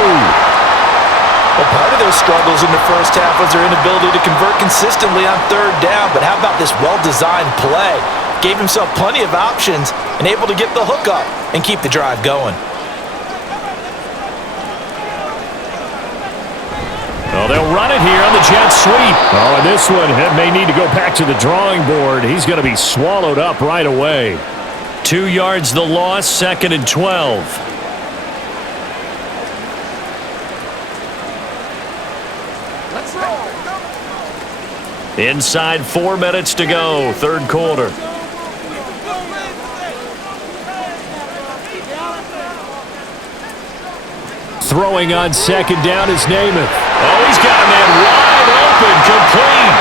Well, part of their struggles in the first half was their inability to convert consistently on 3rd down. But how about this well-designed play? Gave himself plenty of options and able to get the hook up and keep the drive going. Oh, they'll run it here on the jet sweep. Oh, and this one may need to go back to the drawing board. He's going to be swallowed up right away. 2 yards the loss, 2nd and 12. Inside 4 minutes to go, 3rd quarter. Throwing on 2nd down is Namath. Oh, he's got a man wide open, complete.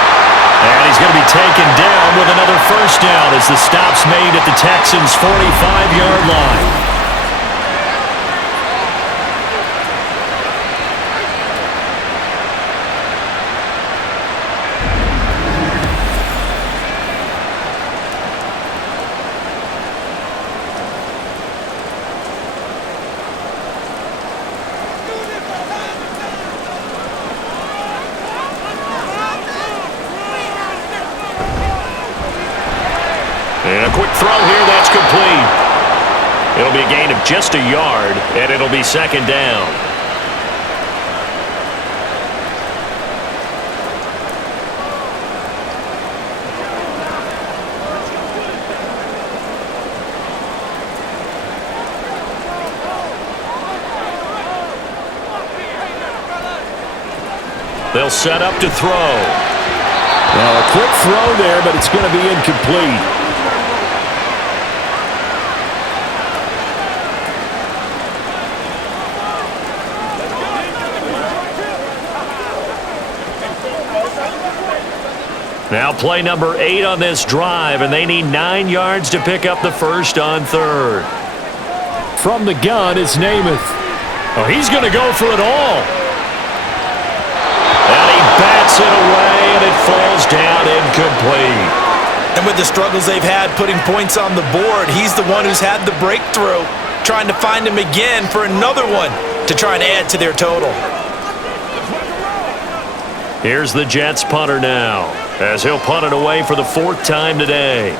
And he's going to be taken down with another first down as the stop's made at the Texans' 45-yard line. And a quick throw here, that's complete. It'll be a gain of just a yard, and it'll be 2nd down. They'll set up to throw. Well, a quick throw there, but it's going to be incomplete. Now play number 8 on this drive, and they need 9 yards to pick up the first on 3rd. From the gun, it's Namath. Oh, he's going to go for it all. And he bats it away, and it falls down incomplete. And with the struggles they've had putting points on the board, he's the one who's had the breakthrough, trying to find him again for another one to try and add to their total. Here's the Jets punter now, as he'll punt it away for the 4th time today.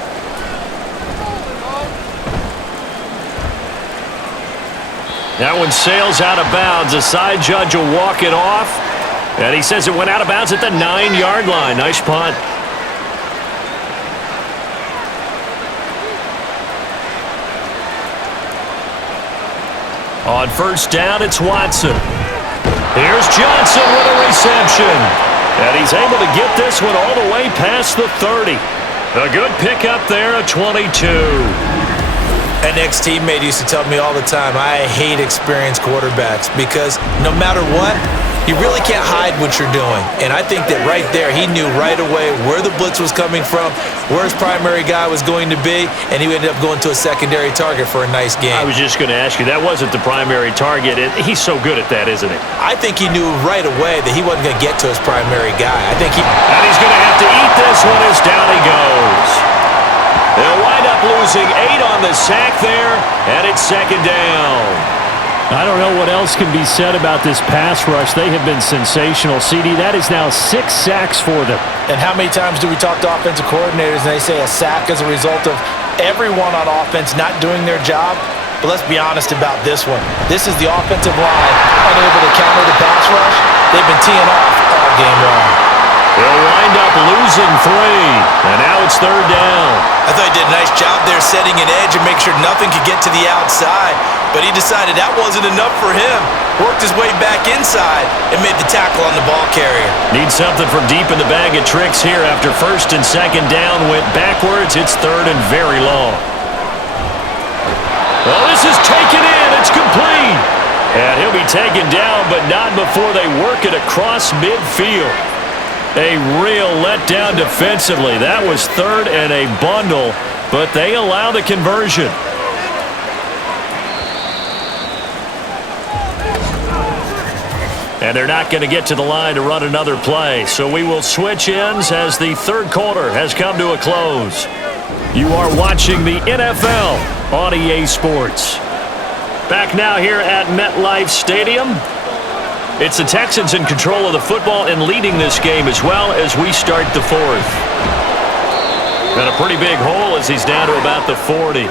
That one sails out of bounds. The side judge will walk it off. And he says it went out of bounds at the 9-yard line. Nice punt. On 1st down, it's Watson. Here's Johnson with a reception. And he's able to get this one all the way past the 30. A good pickup there at 22. An ex-teammate used to tell me all the time, I hate experienced quarterbacks because no matter what, you really can't hide what you're doing. And I think that right there, he knew right away where the blitz was coming from, where his primary guy was going to be, and he ended up going to a secondary target for a nice game. I was just going to ask you, that wasn't the primary target. He's so good at that, isn't he? I think he knew right away that he wasn't going to get to his primary guy. And he's going to have to eat this one as down he goes. They'll wind up losing 8 on the sack there, and it's 2nd down. I don't know what else can be said about this pass rush. They have been sensational. CD, that is now 6 sacks for them. And how many times do we talk to offensive coordinators and they say a sack is a result of everyone on offense not doing their job? But let's be honest about this one. This is the offensive line unable to counter the pass rush. They've been teeing off all game long. They'll wind up losing 3, and now it's 3rd down. I thought he did a nice job there setting an edge and make sure nothing could get to the outside, but he decided that wasn't enough for him. Worked his way back inside and made the tackle on the ball carrier. Need something from deep in the bag of tricks here after 1st and 2nd down went backwards. It's 3rd and very long. Well, this is taken in. It's complete. And he'll be taken down, but not before they work it across midfield. A real letdown defensively. That was 3rd and a bundle, but they allow the conversion. And they're not going to get to the line to run another play, so we will switch ends as the 3rd quarter has come to a close. You are watching the NFL on EA Sports. Back now here at MetLife Stadium. It's the Texans in control of the football and leading this game as well as we start the 4th. And a pretty big hole as he's down to about the 40.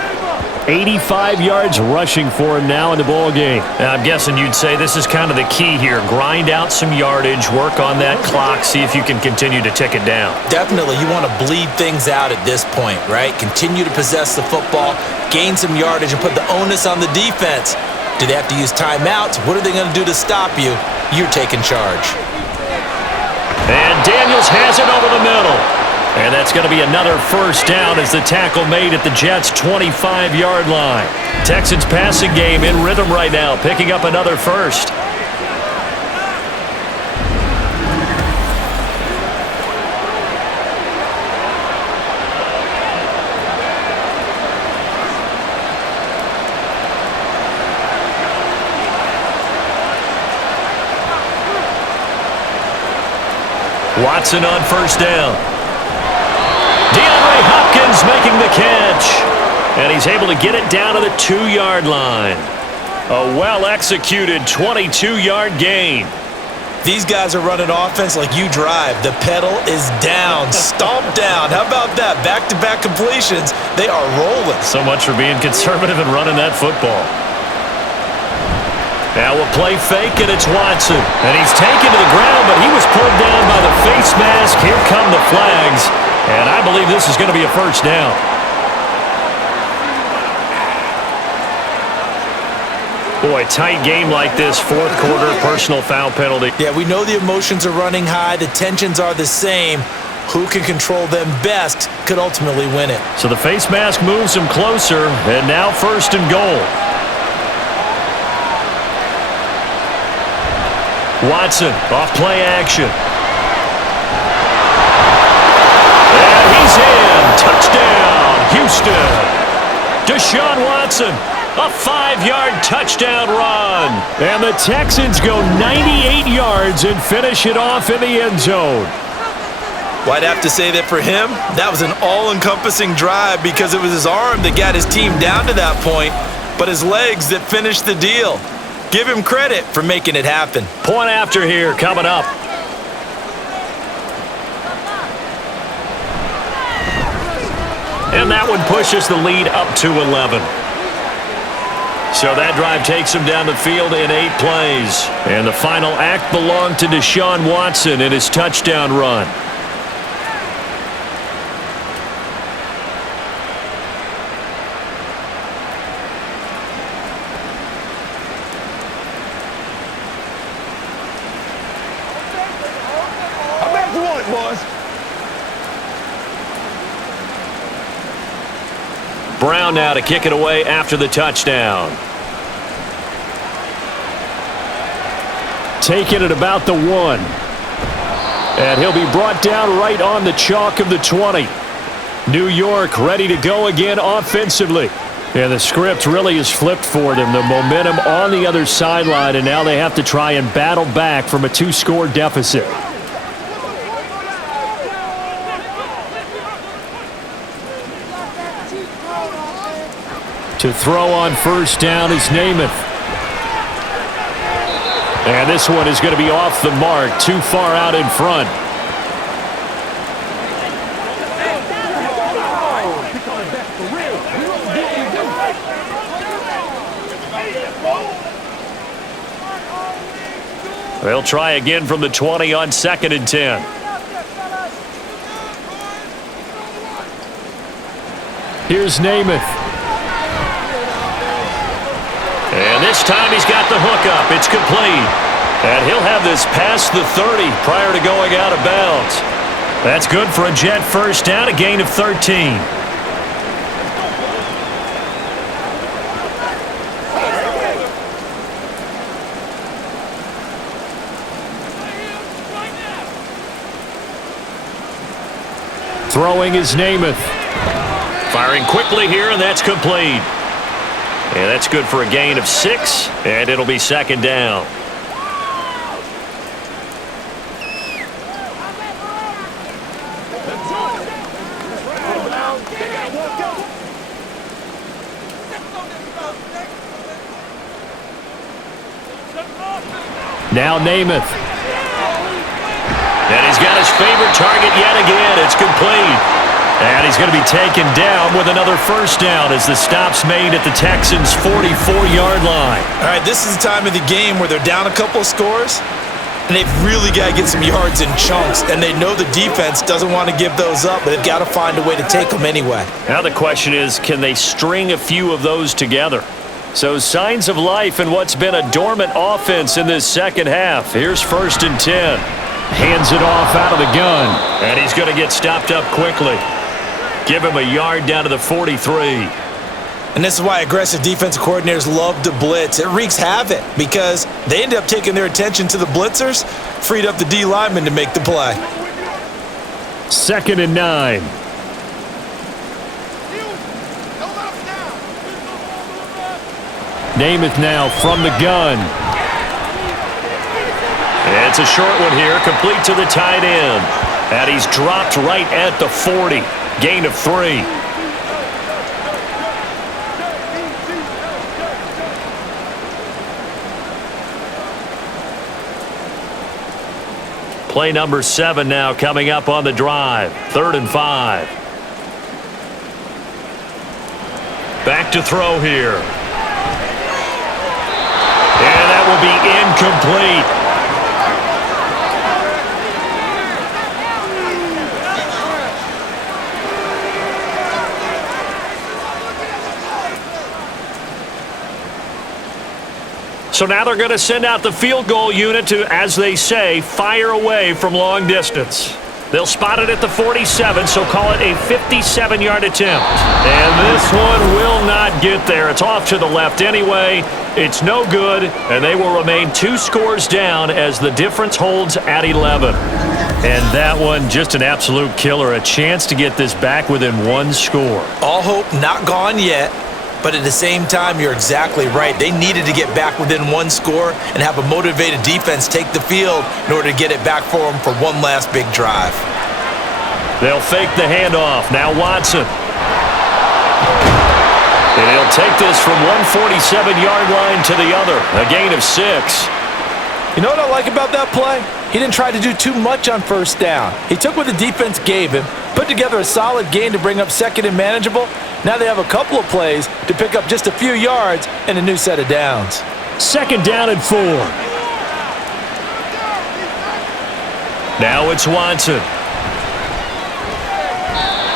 85 yards rushing for him now in the ball game. And I'm guessing you'd say this is kind of the key here. Grind out some yardage, work on that clock, see if you can continue to tick it down. Definitely, you want to bleed things out at this point, right? Continue to possess the football, gain some yardage, and put the onus on the defense. Do they have to use timeouts? What are they going to do to stop you? You're taking charge. And Daniels has it over the middle. And that's going to be another 1st down as the tackle made at the Jets' 25-yard line. Texans passing game in rhythm right now, picking up another 1st. Watson on 1st down. DeAndre Hopkins making the catch. And he's able to get it down to the 2-yard line. A well-executed 22-yard gain. These guys are running offense like you drive. The pedal is down, stomp down. How about that? Back-to-back completions. They are rolling. So much for being conservative and running that football. Now we'll play fake, and it's Watson. And he's taken to the ground, but he was pulled down by the face mask. Here come the flags. And I believe this is going to be a 1st down. Boy, tight game like this, 4th quarter, personal foul penalty. Yeah, we know the emotions are running high. The tensions are the same. Who can control them best could ultimately win it. So the face mask moves him closer, and now 1st and goal. Watson, off play action. And he's in. Touchdown, Houston. Deshaun Watson, a 5-yard touchdown run. And the Texans go 98 yards and finish it off in the end zone. Well, I'd have to say that for him, that was an all-encompassing drive because it was his arm that got his team down to that point, but his legs that finished the deal. Give him credit for making it happen. Point after here coming up. And that one pushes the lead up to 11. So that drive takes him down the field in 8 plays. And the final act belonged to Deshaun Watson in his touchdown run. Brown now to kick it away after the touchdown. Taking it about the 1. And he'll be brought down right on the chalk of the 20. New York ready to go again offensively. And the script really is flipped for them. The momentum on the other sideline, and now they have to try and battle back from a 2-score deficit. To throw on first down is Namath. And this one is going to be off the mark, too far out in front. They'll try again from the 20 on 2nd and 10. Here's Namath. And this time he's got the hook up. It's complete. And he'll have this past the 30 prior to going out of bounds. That's good for a Jet first down, a gain of 13. Throwing is Namath. Firing quickly here, and that's complete. And that's good for a gain of 6, and it'll be 2nd down. Now Namath. And he's got his favorite target yet again. It's complete. And he's going to be taken down with another first down as the stop's made at the Texans' 44-yard line. All right, this is the time of the game where they're down a couple of scores, and they've really got to get some yards in chunks, and they know the defense doesn't want to give those up, but they've got to find a way to take them anyway. Now the question is, can they string a few of those together? So signs of life in what's been a dormant offense in this second half. Here's 1st and 10. Hands it off out of the gun. And he's going to get stopped up quickly. Give him a yard down to the 43. And this is why aggressive defensive coordinators love to blitz. It wreaks havoc because they end up taking their attention to the blitzers, freed up the D lineman to make the play. 2nd and 9. Namath now from the gun. It's a short one here, complete to the tight end. And he's dropped right at the 40. Gain of 3. Play number 7 now coming up on the drive. 3rd and 5. Back to throw here. And that will be incomplete. So now they're going to send out the field goal unit to, as they say, fire away from long distance. They'll spot it at the 47, so call it a 57-yard attempt. And this one will not get there. It's off to the left anyway. It's no good, and they will remain 2 scores down as the difference holds at 11. And that one, just an absolute killer. A chance to get this back within 1 score. All hope not gone yet. But at the same time, you're exactly right. They needed to get back within 1 score and have a motivated defense take the field in order to get it back for them for one last big drive. They'll fake the handoff. Now Watson. And he'll take this from one 47-yard line to the other. A gain of 6. You know what I like about that play? he didn't try to do too much on first down. He took what the defense gave him, put together a solid gain to bring up second and manageable. Now they have a couple of plays to pick up just a few yards and a new set of downs. Second down and 4. Now it's Watson.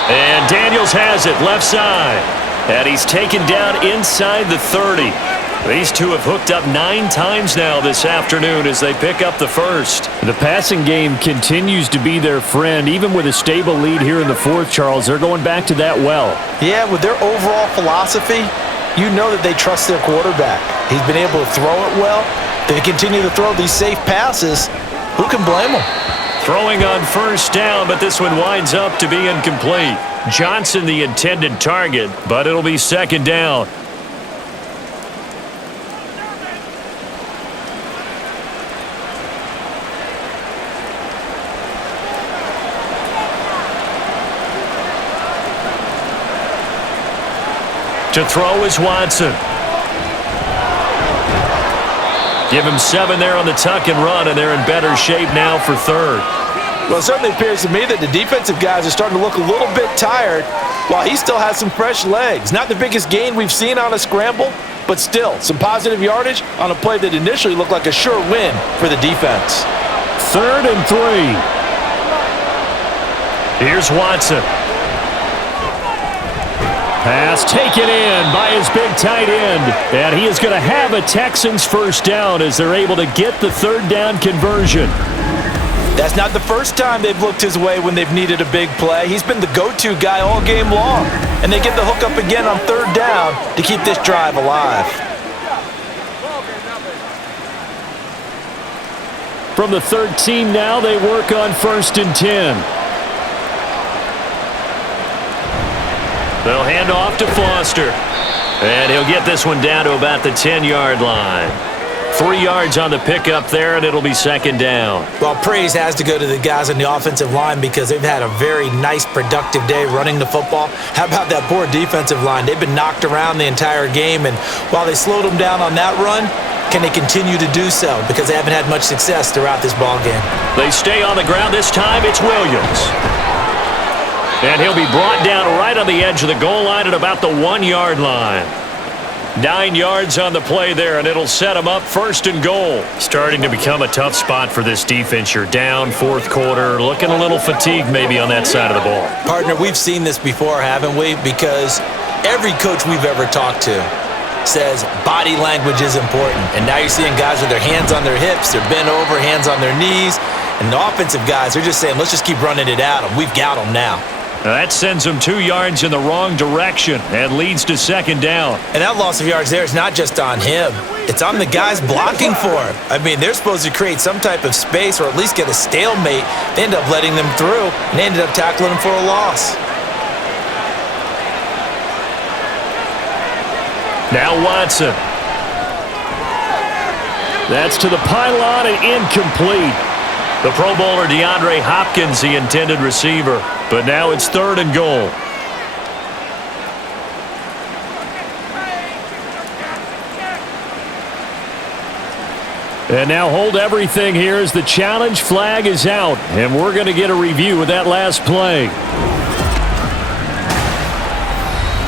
And Daniels has it left side. And he's taken down inside the 30. These two have hooked up 9 times now this afternoon as they pick up the first. The passing game continues to be their friend. Even with a stable lead here in the fourth, Charles, they're going back to that well. Yeah, with their overall philosophy, you know that they trust their quarterback. He's been able to throw it well. They continue to throw these safe passes. Who can blame them? Throwing on first down, but this one winds up to be incomplete. Johnson the intended target, but it'll be second down. To throw is Watson. Give him 7 there on the tuck and run, and they're in better shape now for third. Well, it certainly appears to me that the defensive guys are starting to look a little bit tired while he still has some fresh legs. Not the biggest gain we've seen on a scramble, but still some positive yardage on a play that initially looked like a sure win for the defense. Third and 3. Here's Watson. Pass taken in by his big tight end. And he is going to have a Texans first down as they're able to get the third down conversion. That's not the first time they've looked his way when they've needed a big play. He's been the go-to guy all game long. And they get the hook up again on third down to keep this drive alive. From the 13 now, they work on first and 10. They'll hand off to Foster. And he'll get this one down to about the 10-yard line. 3 yards on the pickup there, and it'll be second down. Well, praise has to go to the guys on the offensive line because they've had a very nice, productive day running the football. How about that poor defensive line? They've been knocked around the entire game, and while they slowed them down on that run, can they continue to do so? Because they haven't had much success throughout this ball game. They stay on the ground. This time it's Williams. And he'll be brought down right on the edge of the goal line at about the 1-yard line. 9 yards on the play there, and it'll set him up first and goal. Starting to become a tough spot for this defense. You're down fourth quarter, looking a little fatigued maybe on that side of the ball. Partner, we've seen this before, haven't we? Because every coach we've ever talked to says body language is important. And now you're seeing guys with their hands on their hips, they're bent over, hands on their knees. And the offensive guys are just saying, let's just keep running it at them. We've got them now. Now that sends them 2 yards in the wrong direction and leads to second down. And that loss of yards there is not just on him. It's on the guys blocking for him. I mean, they're supposed to create some type of space or at least get a stalemate. They end up letting them through, and they ended up tackling him for a loss. Now Watson. That's to the pylon and incomplete. The Pro Bowler DeAndre Hopkins, the intended receiver. But now it's third and goal. And now hold everything here as the challenge flag is out. And we're going to get a review of that last play.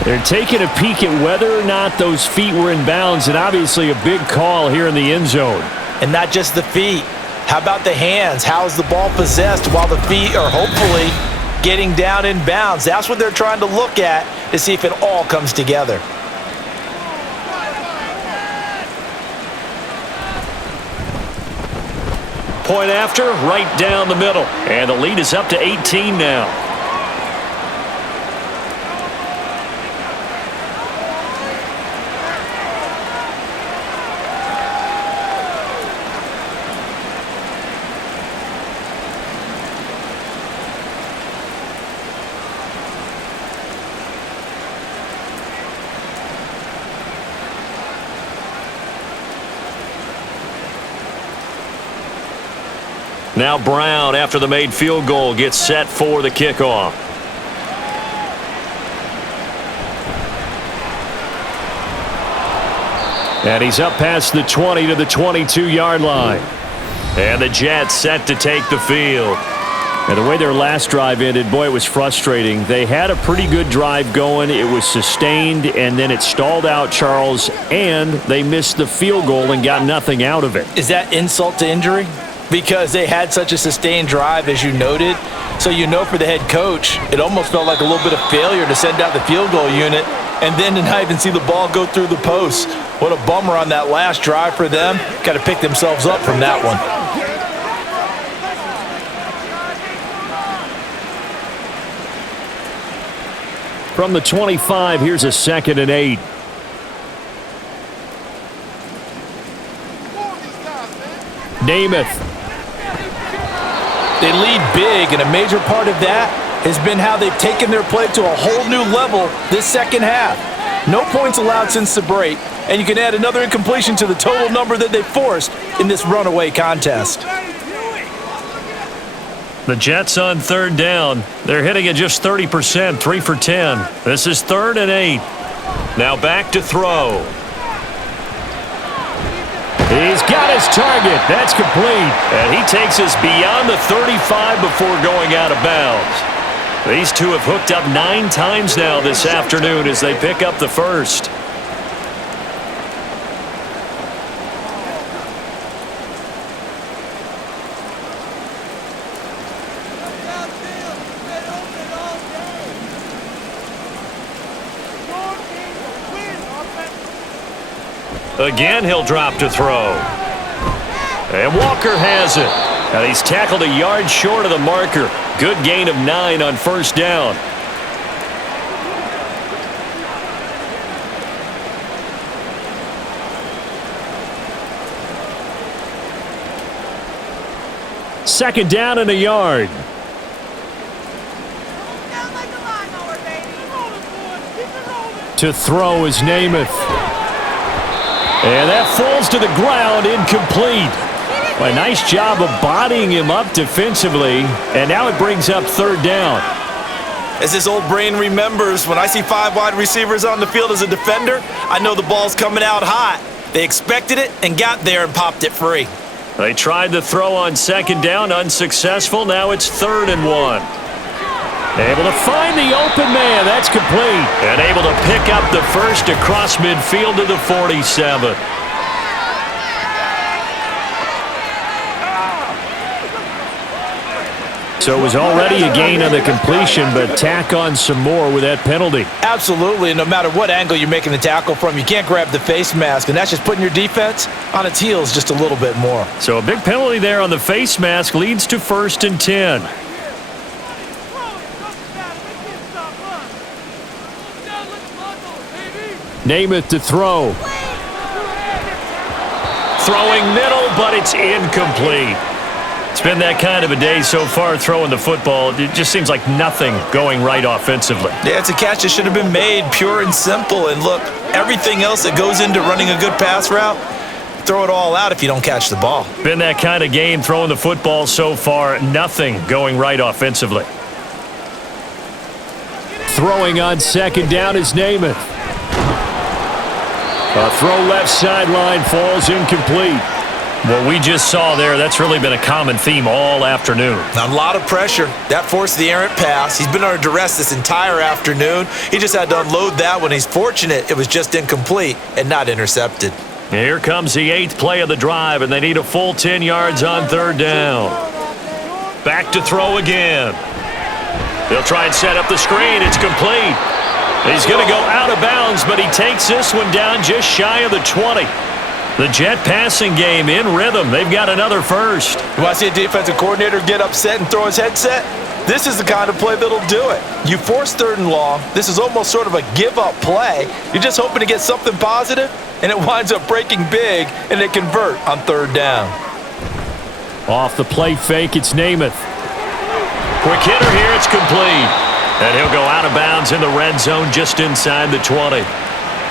They're taking a peek at whether or not those feet were in bounds, and obviously a big call here in the end zone. And not just the feet. How about the hands? How is the ball possessed while the feet are hopefully getting down in bounds? That's what they're trying to look at to see if it all comes together. Point after, right down the middle. And the lead is up to 18 now. Now Brown, after the made field goal, gets set for the kickoff. And he's up past the 20 to the 22-yard line. And the Jets set to take the field. And the way their last drive ended, boy, it was frustrating. They had a pretty good drive going. It was sustained, and then it stalled out, Charles, and they missed the field goal and got nothing out of it. Is that insult to injury? Because they had such a sustained drive, as you noted. So you know for the head coach, it almost felt like a little bit of failure to send out the field goal unit and then to not even see the ball go through the post. What a bummer on that last drive for them. Got to pick themselves up from that one. From the 25, here's a 2nd and 8. Namath. They lead big, and a major part of that has been how they've taken their play to a whole new level this second half. No points allowed since the break, and you can add another incompletion to the total number that they forced in this runaway contest. The Jets on 3rd down. They're hitting at just 30%, 3 for 10. This is 3rd and 8. Now back to throw. He's got his target. That's complete. And he takes us beyond the 35 before going out of bounds. These two have hooked up 9 times now this afternoon as they pick up the first. Again, he'll drop to throw. And Walker has it. And he's tackled a yard short of the marker. Good gain of 9 on 1st down. Second down and a yard. To throw is Namath. And that falls to the ground, incomplete. A nice job of bodying him up defensively, and now it brings up 3rd down. As his old brain remembers, when I see 5 wide receivers on the field as a defender, I know the ball's coming out hot. They expected it and got there and popped it free. They tried the throw on 2nd down, unsuccessful. Now it's 3rd and 1. Able to find the open man. That's complete. And able to pick up the first across midfield to the 47. So it was already a gain on the completion, but tack on some more with that penalty. Absolutely, and no matter what angle you're making the tackle from, you can't grab the face mask, and that's just putting your defense on its heels just a little bit more. So a big penalty there on the face mask leads to 1st and 10. Namath to throw. Throwing middle, but it's incomplete. It's been that kind of a day so far throwing the football. It just seems like nothing going right offensively. Yeah, it's a catch that should have been made, pure and simple. And look, everything else that goes into running a good pass route, throw it all out if you don't catch the ball. Been that kind of game throwing the football so far. Nothing going right offensively. Throwing on 2nd down is Namath. A throw left sideline falls incomplete. What we just saw there, that's really been a common theme all afternoon. A lot of pressure. That forced the errant pass. He's been under duress this entire afternoon. He just had to unload that one. He's fortunate it was just incomplete and not intercepted. Here comes the 8th play of the drive, and they need a full 10 yards on 3rd down. Back to throw again. They'll try and set up the screen. It's complete. He's going to go out of bounds, but he takes this one down just shy of the 20. The Jet passing game in rhythm. They've got another first. You want to see a defensive coordinator get upset and throw his headset? This is the kind of play that'll do it. You force 3rd and long. This is almost sort of a give-up play. You're just hoping to get something positive, and it winds up breaking big, and they convert on 3rd down. Off the play fake, it's Namath. Quick hitter here, it's complete. And he'll go out of bounds in the red zone just inside the 20.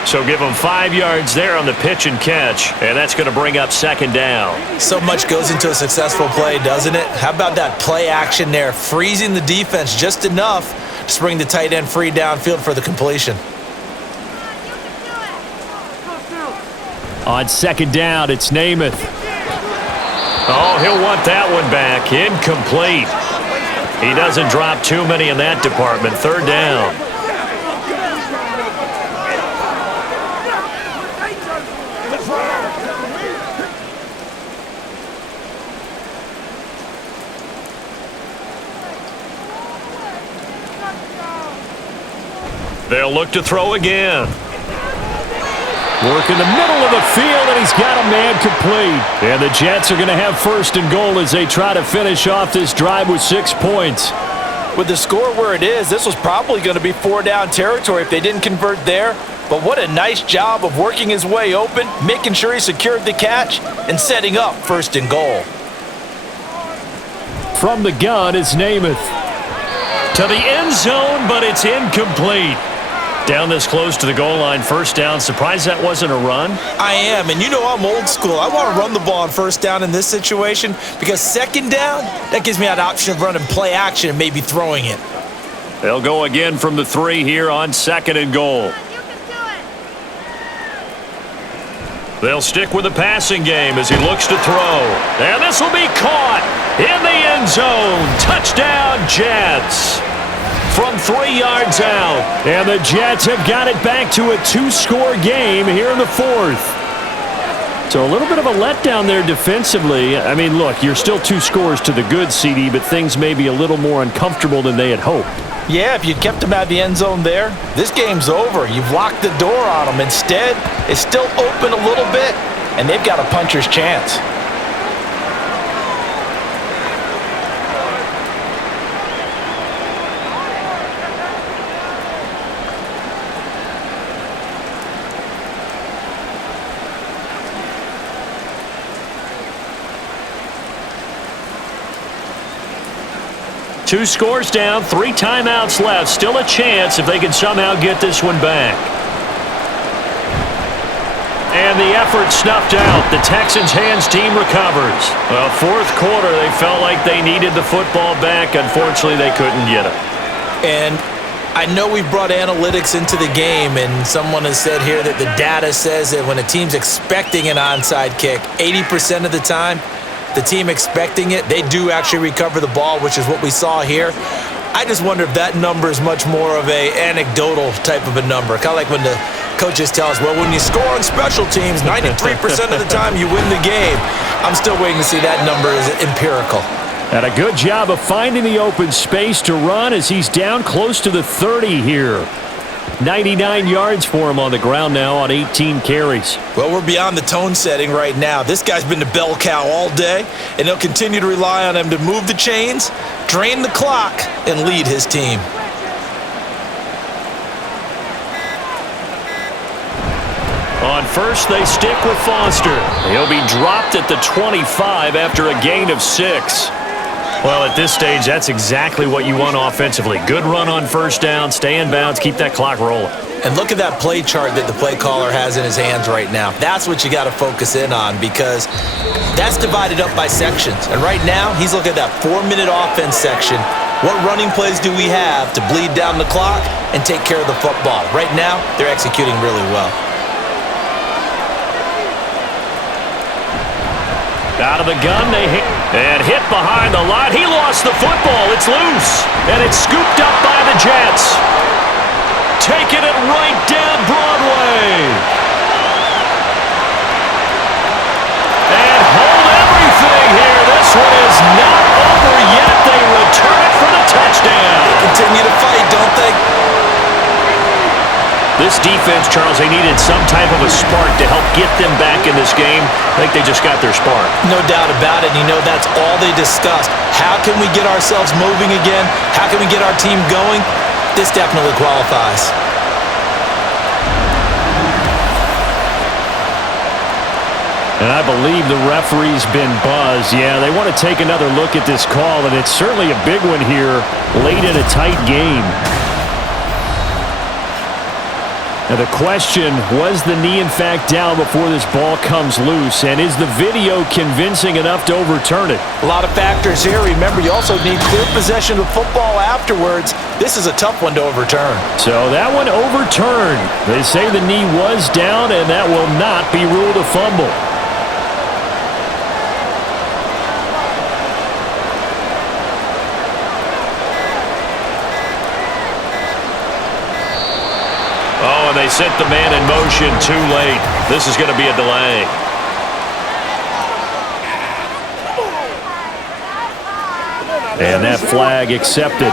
So give him 5 yards there on the pitch and catch, and that's going to bring up 2nd down. So much goes into a successful play, doesn't it? How about that play action there, freezing the defense just enough to bring the tight end free downfield for the completion. On 2nd down, it's Namath. Oh, he'll want that one back. Incomplete. He doesn't drop too many in that department. Third down. They'll look to throw again. Work in the middle of the field, and he's got a man complete. And the Jets are going to have first and goal as they try to finish off this drive with 6 points. With the score where it is, this was probably going to be 4-down territory if they didn't convert there. But what a nice job of working his way open, making sure he secured the catch, and setting up first and goal. From the gun is Namath. To the end zone, but it's incomplete. Down this close to the goal line, first down. Surprised that wasn't a run? I am, and you know I'm old school. I want to run the ball on first down in this situation because second down, that gives me that option of running play action and maybe throwing it. They'll go again from the 3 here on second and goal. They'll stick with the passing game as he looks to throw. And this will be caught in the end zone. Touchdown, Jets. From 3 yards out. And the Jets have got it back to a 2-score game here in the fourth. So a little bit of a letdown there defensively. I mean, look, you're still 2 scores to the good, CD, but things may be a little more uncomfortable than they had hoped. Yeah, if you'd kept them out of the end zone there, this game's over. You've locked the door on them. Instead, it's still open a little bit, and they've got a puncher's chance. Two scores down, 3 timeouts left. Still a chance if they can somehow get this one back. And the effort snuffed out. The Texans' hands team recovers. Well, fourth quarter, they felt like they needed the football back. Unfortunately, they couldn't get it. And I know we've brought analytics into the game, and someone has said here that the data says that when a team's expecting an onside kick, 80% of the time, the team expecting it, they do actually recover the ball, which is what we saw here. I just wonder if that number is much more of a anecdotal type of a number. Kind of like when the coaches tell us, well, when you score on special teams, 93% of the time you win the game. I'm still waiting to see that number is empirical. And a good job of finding the open space to run as he's down close to the 30 here. 99 yards for him on the ground now on 18 carries. Well, we're beyond the tone setting right now. This guy's been the bell cow all day, and he'll continue to rely on him to move the chains, drain the clock, and lead his team. On first, they stick with Foster. He'll be dropped at the 25 after a gain of 6. Well, at this stage, that's exactly what you want offensively. Good run on first down, stay in bounds, keep that clock rolling. And look at that play chart that the play caller has in his hands right now. That's what you got to focus in on because that's divided up by sections. And right now, he's looking at that 4-minute offense section. What running plays do we have to bleed down the clock and take care of the football? Right now, they're executing really well. Out of the gun, they hit. And hit behind the line. He lost the football. It's loose. And it's scooped up by the Jets. Taking it right down Broadway. And hold everything here. This one is not over yet. They return it for the touchdown. They continue to fight, don't they? This defense, Charles, they needed some type of a spark to help get them back in this game. I think they just got their spark. No doubt about it. And you know, that's all they discussed. How can we get ourselves moving again? How can we get our team going? This definitely qualifies. And I believe the referee's been buzzed. Yeah, they want to take another look at this call, and it's certainly a big one here late in a tight game. Now the question, was the knee in fact down before this ball comes loose? And is the video convincing enough to overturn it? A lot of factors here. Remember, you also need clear possession of football afterwards. This is a tough one to overturn. So that one overturned. They say the knee was down, and that will not be ruled a fumble. they set the man in motion too late. This is going to be a delay. And that flag accepted.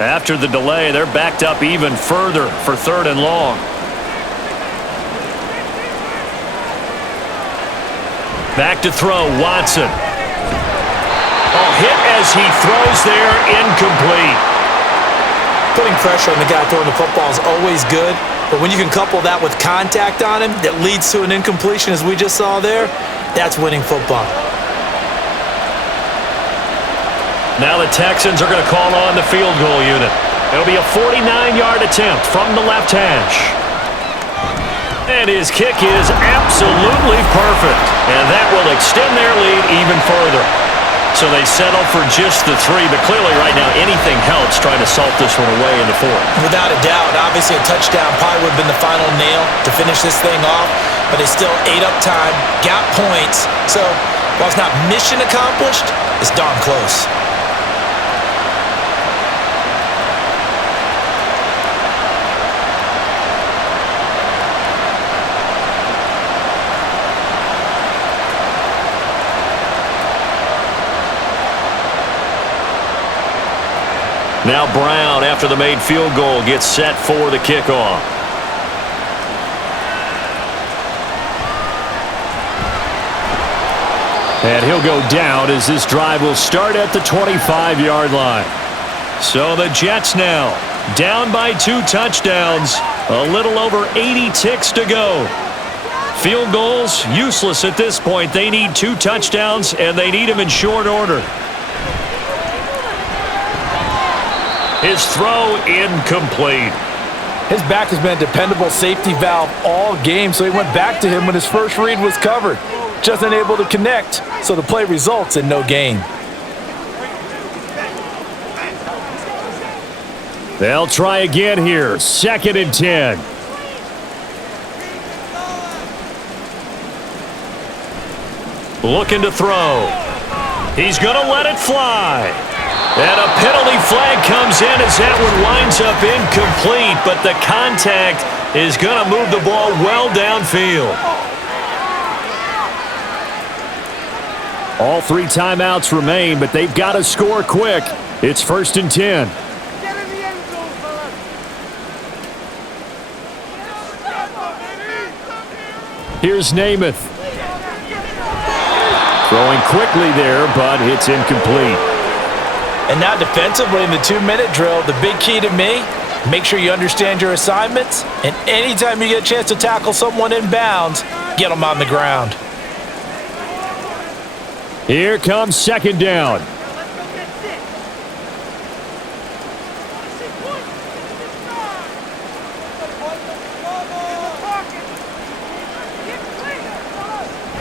After the delay, they're backed up even further for 3rd and long. Back to throw, Watson. Oh, hit as he throws there, incomplete. Putting pressure on the guy throwing the football is always good, but when you can couple that with contact on him that leads to an incompletion, as we just saw there, that's winning football. Now the Texans are going to call on the field goal unit. It'll be a 49-yard attempt from the left hash. And his kick is absolutely perfect. And that will extend their lead even further. So they settle for just the 3, but clearly right now anything helps trying to salt this one away in the 4th. Without a doubt, obviously a touchdown probably would have been the final nail to finish this thing off, but they still ate up time, got points. So while it's not mission accomplished, it's darn close. Now Brown, after the made field goal, gets set for the kickoff. And he'll go down as this drive will start at the 25-yard line. So the Jets now down by 2 touchdowns. A little over 80 ticks to go. Field goals useless at this point. They need 2 touchdowns, and they need them in short order. His throw incomplete. His back has been a dependable safety valve all game, so he went back to him when his first read was covered. Just unable to connect, so the play results in no gain. They'll try again here. 2nd and 10. Looking to throw. He's going to let it fly. And a penalty flag comes in as that one winds up incomplete, but the contact is going to move the ball well downfield. All 3 timeouts remain, but they've got to score quick. It's 1st and 10. Here's Namath. Throwing quickly there, but it's incomplete. And now defensively in the 2-minute drill, the big key to me, make sure you understand your assignments, and anytime you get a chance to tackle someone in bounds, get them on the ground. Here comes 2nd down.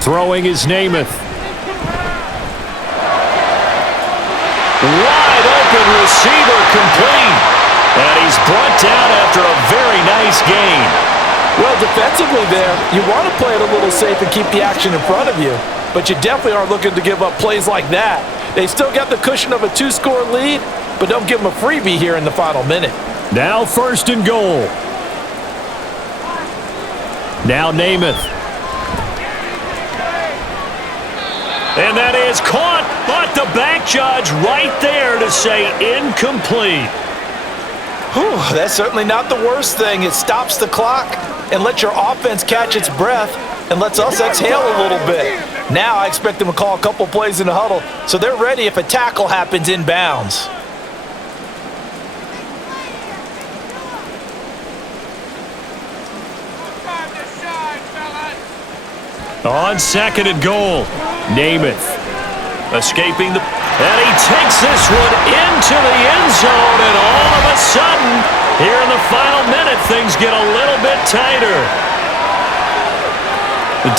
Throwing is Namath. Wide open receiver complete. And he's brought down after a very nice gain. Well, defensively there, you want to play it a little safe and keep the action in front of you. But you definitely aren't looking to give up plays like that. They still got the cushion of a 2-score lead, but don't give them a freebie here in the final minute. Now 1st and goal. Now Namath. And that is caught, but the back judge right there to say incomplete. Whew, that's certainly not the worst thing. It stops the clock and lets your offense catch its breath and lets us exhale a little bit. Now I expect them to call a couple plays in the huddle, so they're ready if a tackle happens in bounds. On 2nd and goal, Namath escaping the... And he takes this one into the end zone, and all of a sudden, here in the final minute, things get a little bit tighter.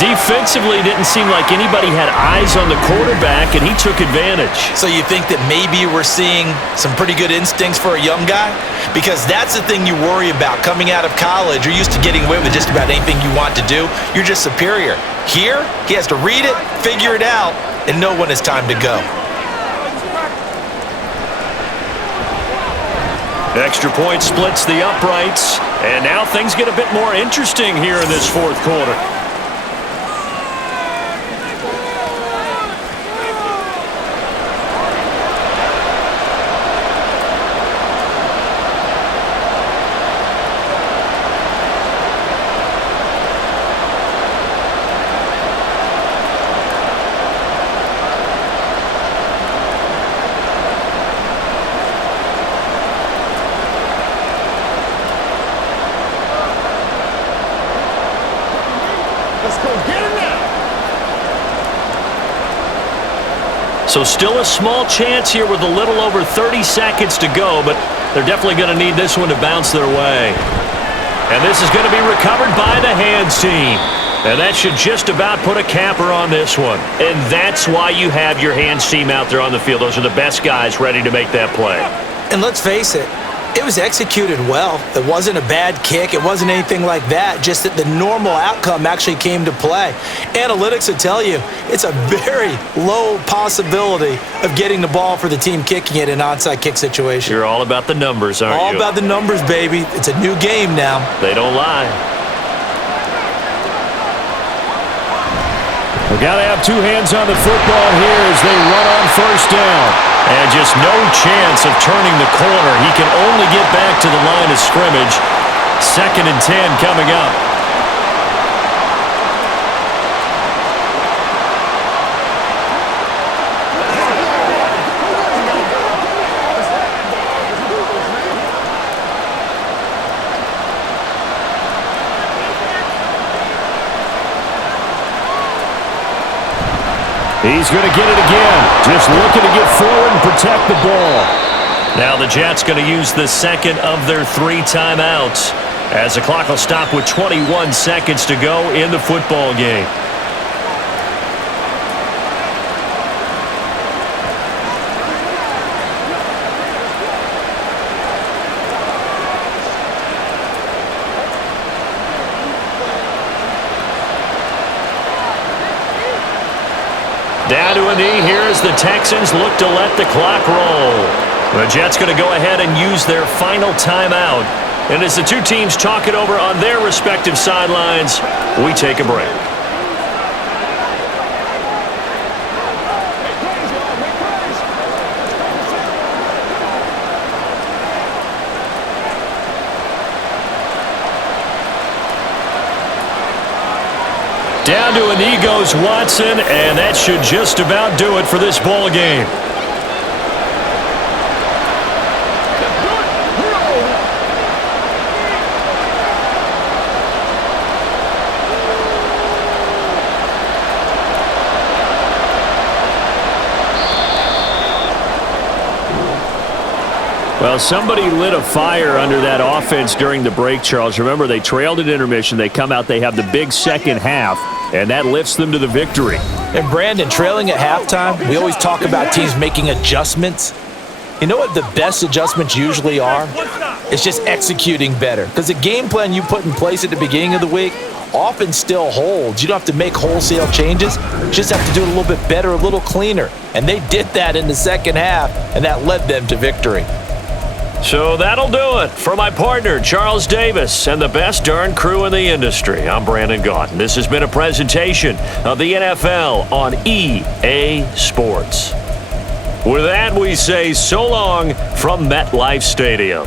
Defensively, didn't seem like anybody had eyes on the quarterback, and he took advantage. So you think that maybe we're seeing some pretty good instincts for a young guy? Because that's the thing you worry about coming out of college. You're used to getting away with just about anything you want to do. You're just superior. Here, he has to read it, figure it out, and know when it's time to go. Extra point splits the uprights, and now things get a bit more interesting here in this fourth quarter. So still a small chance here with a little over 30 seconds to go, but they're definitely going to need this one to bounce their way. And this is going to be recovered by the hands team. And that should just about put a capper on this one. And that's why you have your hands team out there on the field. Those are the best guys ready to make that play. And let's face it, it was executed well. It wasn't a bad kick. It wasn't anything like that. Just that the normal outcome actually came to play. Analytics will tell you it's a very low possibility of getting the ball for the team kicking it in an onside kick situation. You're all about the numbers, aren't you? All about the numbers, baby. It's a new game now. They don't lie. We've got to have two hands on the football here as they run on first down. And just no chance of turning the corner. He can only get back to the line of scrimmage. 2nd and 10 coming up. He's going to get it again. Just looking to get forward and protect the ball. Now the Jets going to use the second of their 3 timeouts as the clock will stop with 21 seconds to go in the football game. Down to a knee here as the Texans look to let the clock roll. The Jets going to go ahead and use their final timeout. And as the two teams talk it over on their respective sidelines, we take a break. Down to a knee goes Watson, and that should just about do it for this ball game. Well, somebody lit a fire under that offense during the break, Charles. Remember, they trailed at intermission. They come out, they have the big second half, and that lifts them to the victory. And Brandon, trailing at halftime, we always talk about teams making adjustments. You know what the best adjustments usually are? It's just executing better. Because the game plan you put in place at the beginning of the week often still holds. You don't have to make wholesale changes. You just have to do it a little bit better, a little cleaner. And they did that in the second half, and that led them to victory. So that'll do it for my partner, Charles Davis, and the best darn crew in the industry. I'm Brandon Gaudin. This has been a presentation of the NFL on EA Sports. With that, we say so long from MetLife Stadium.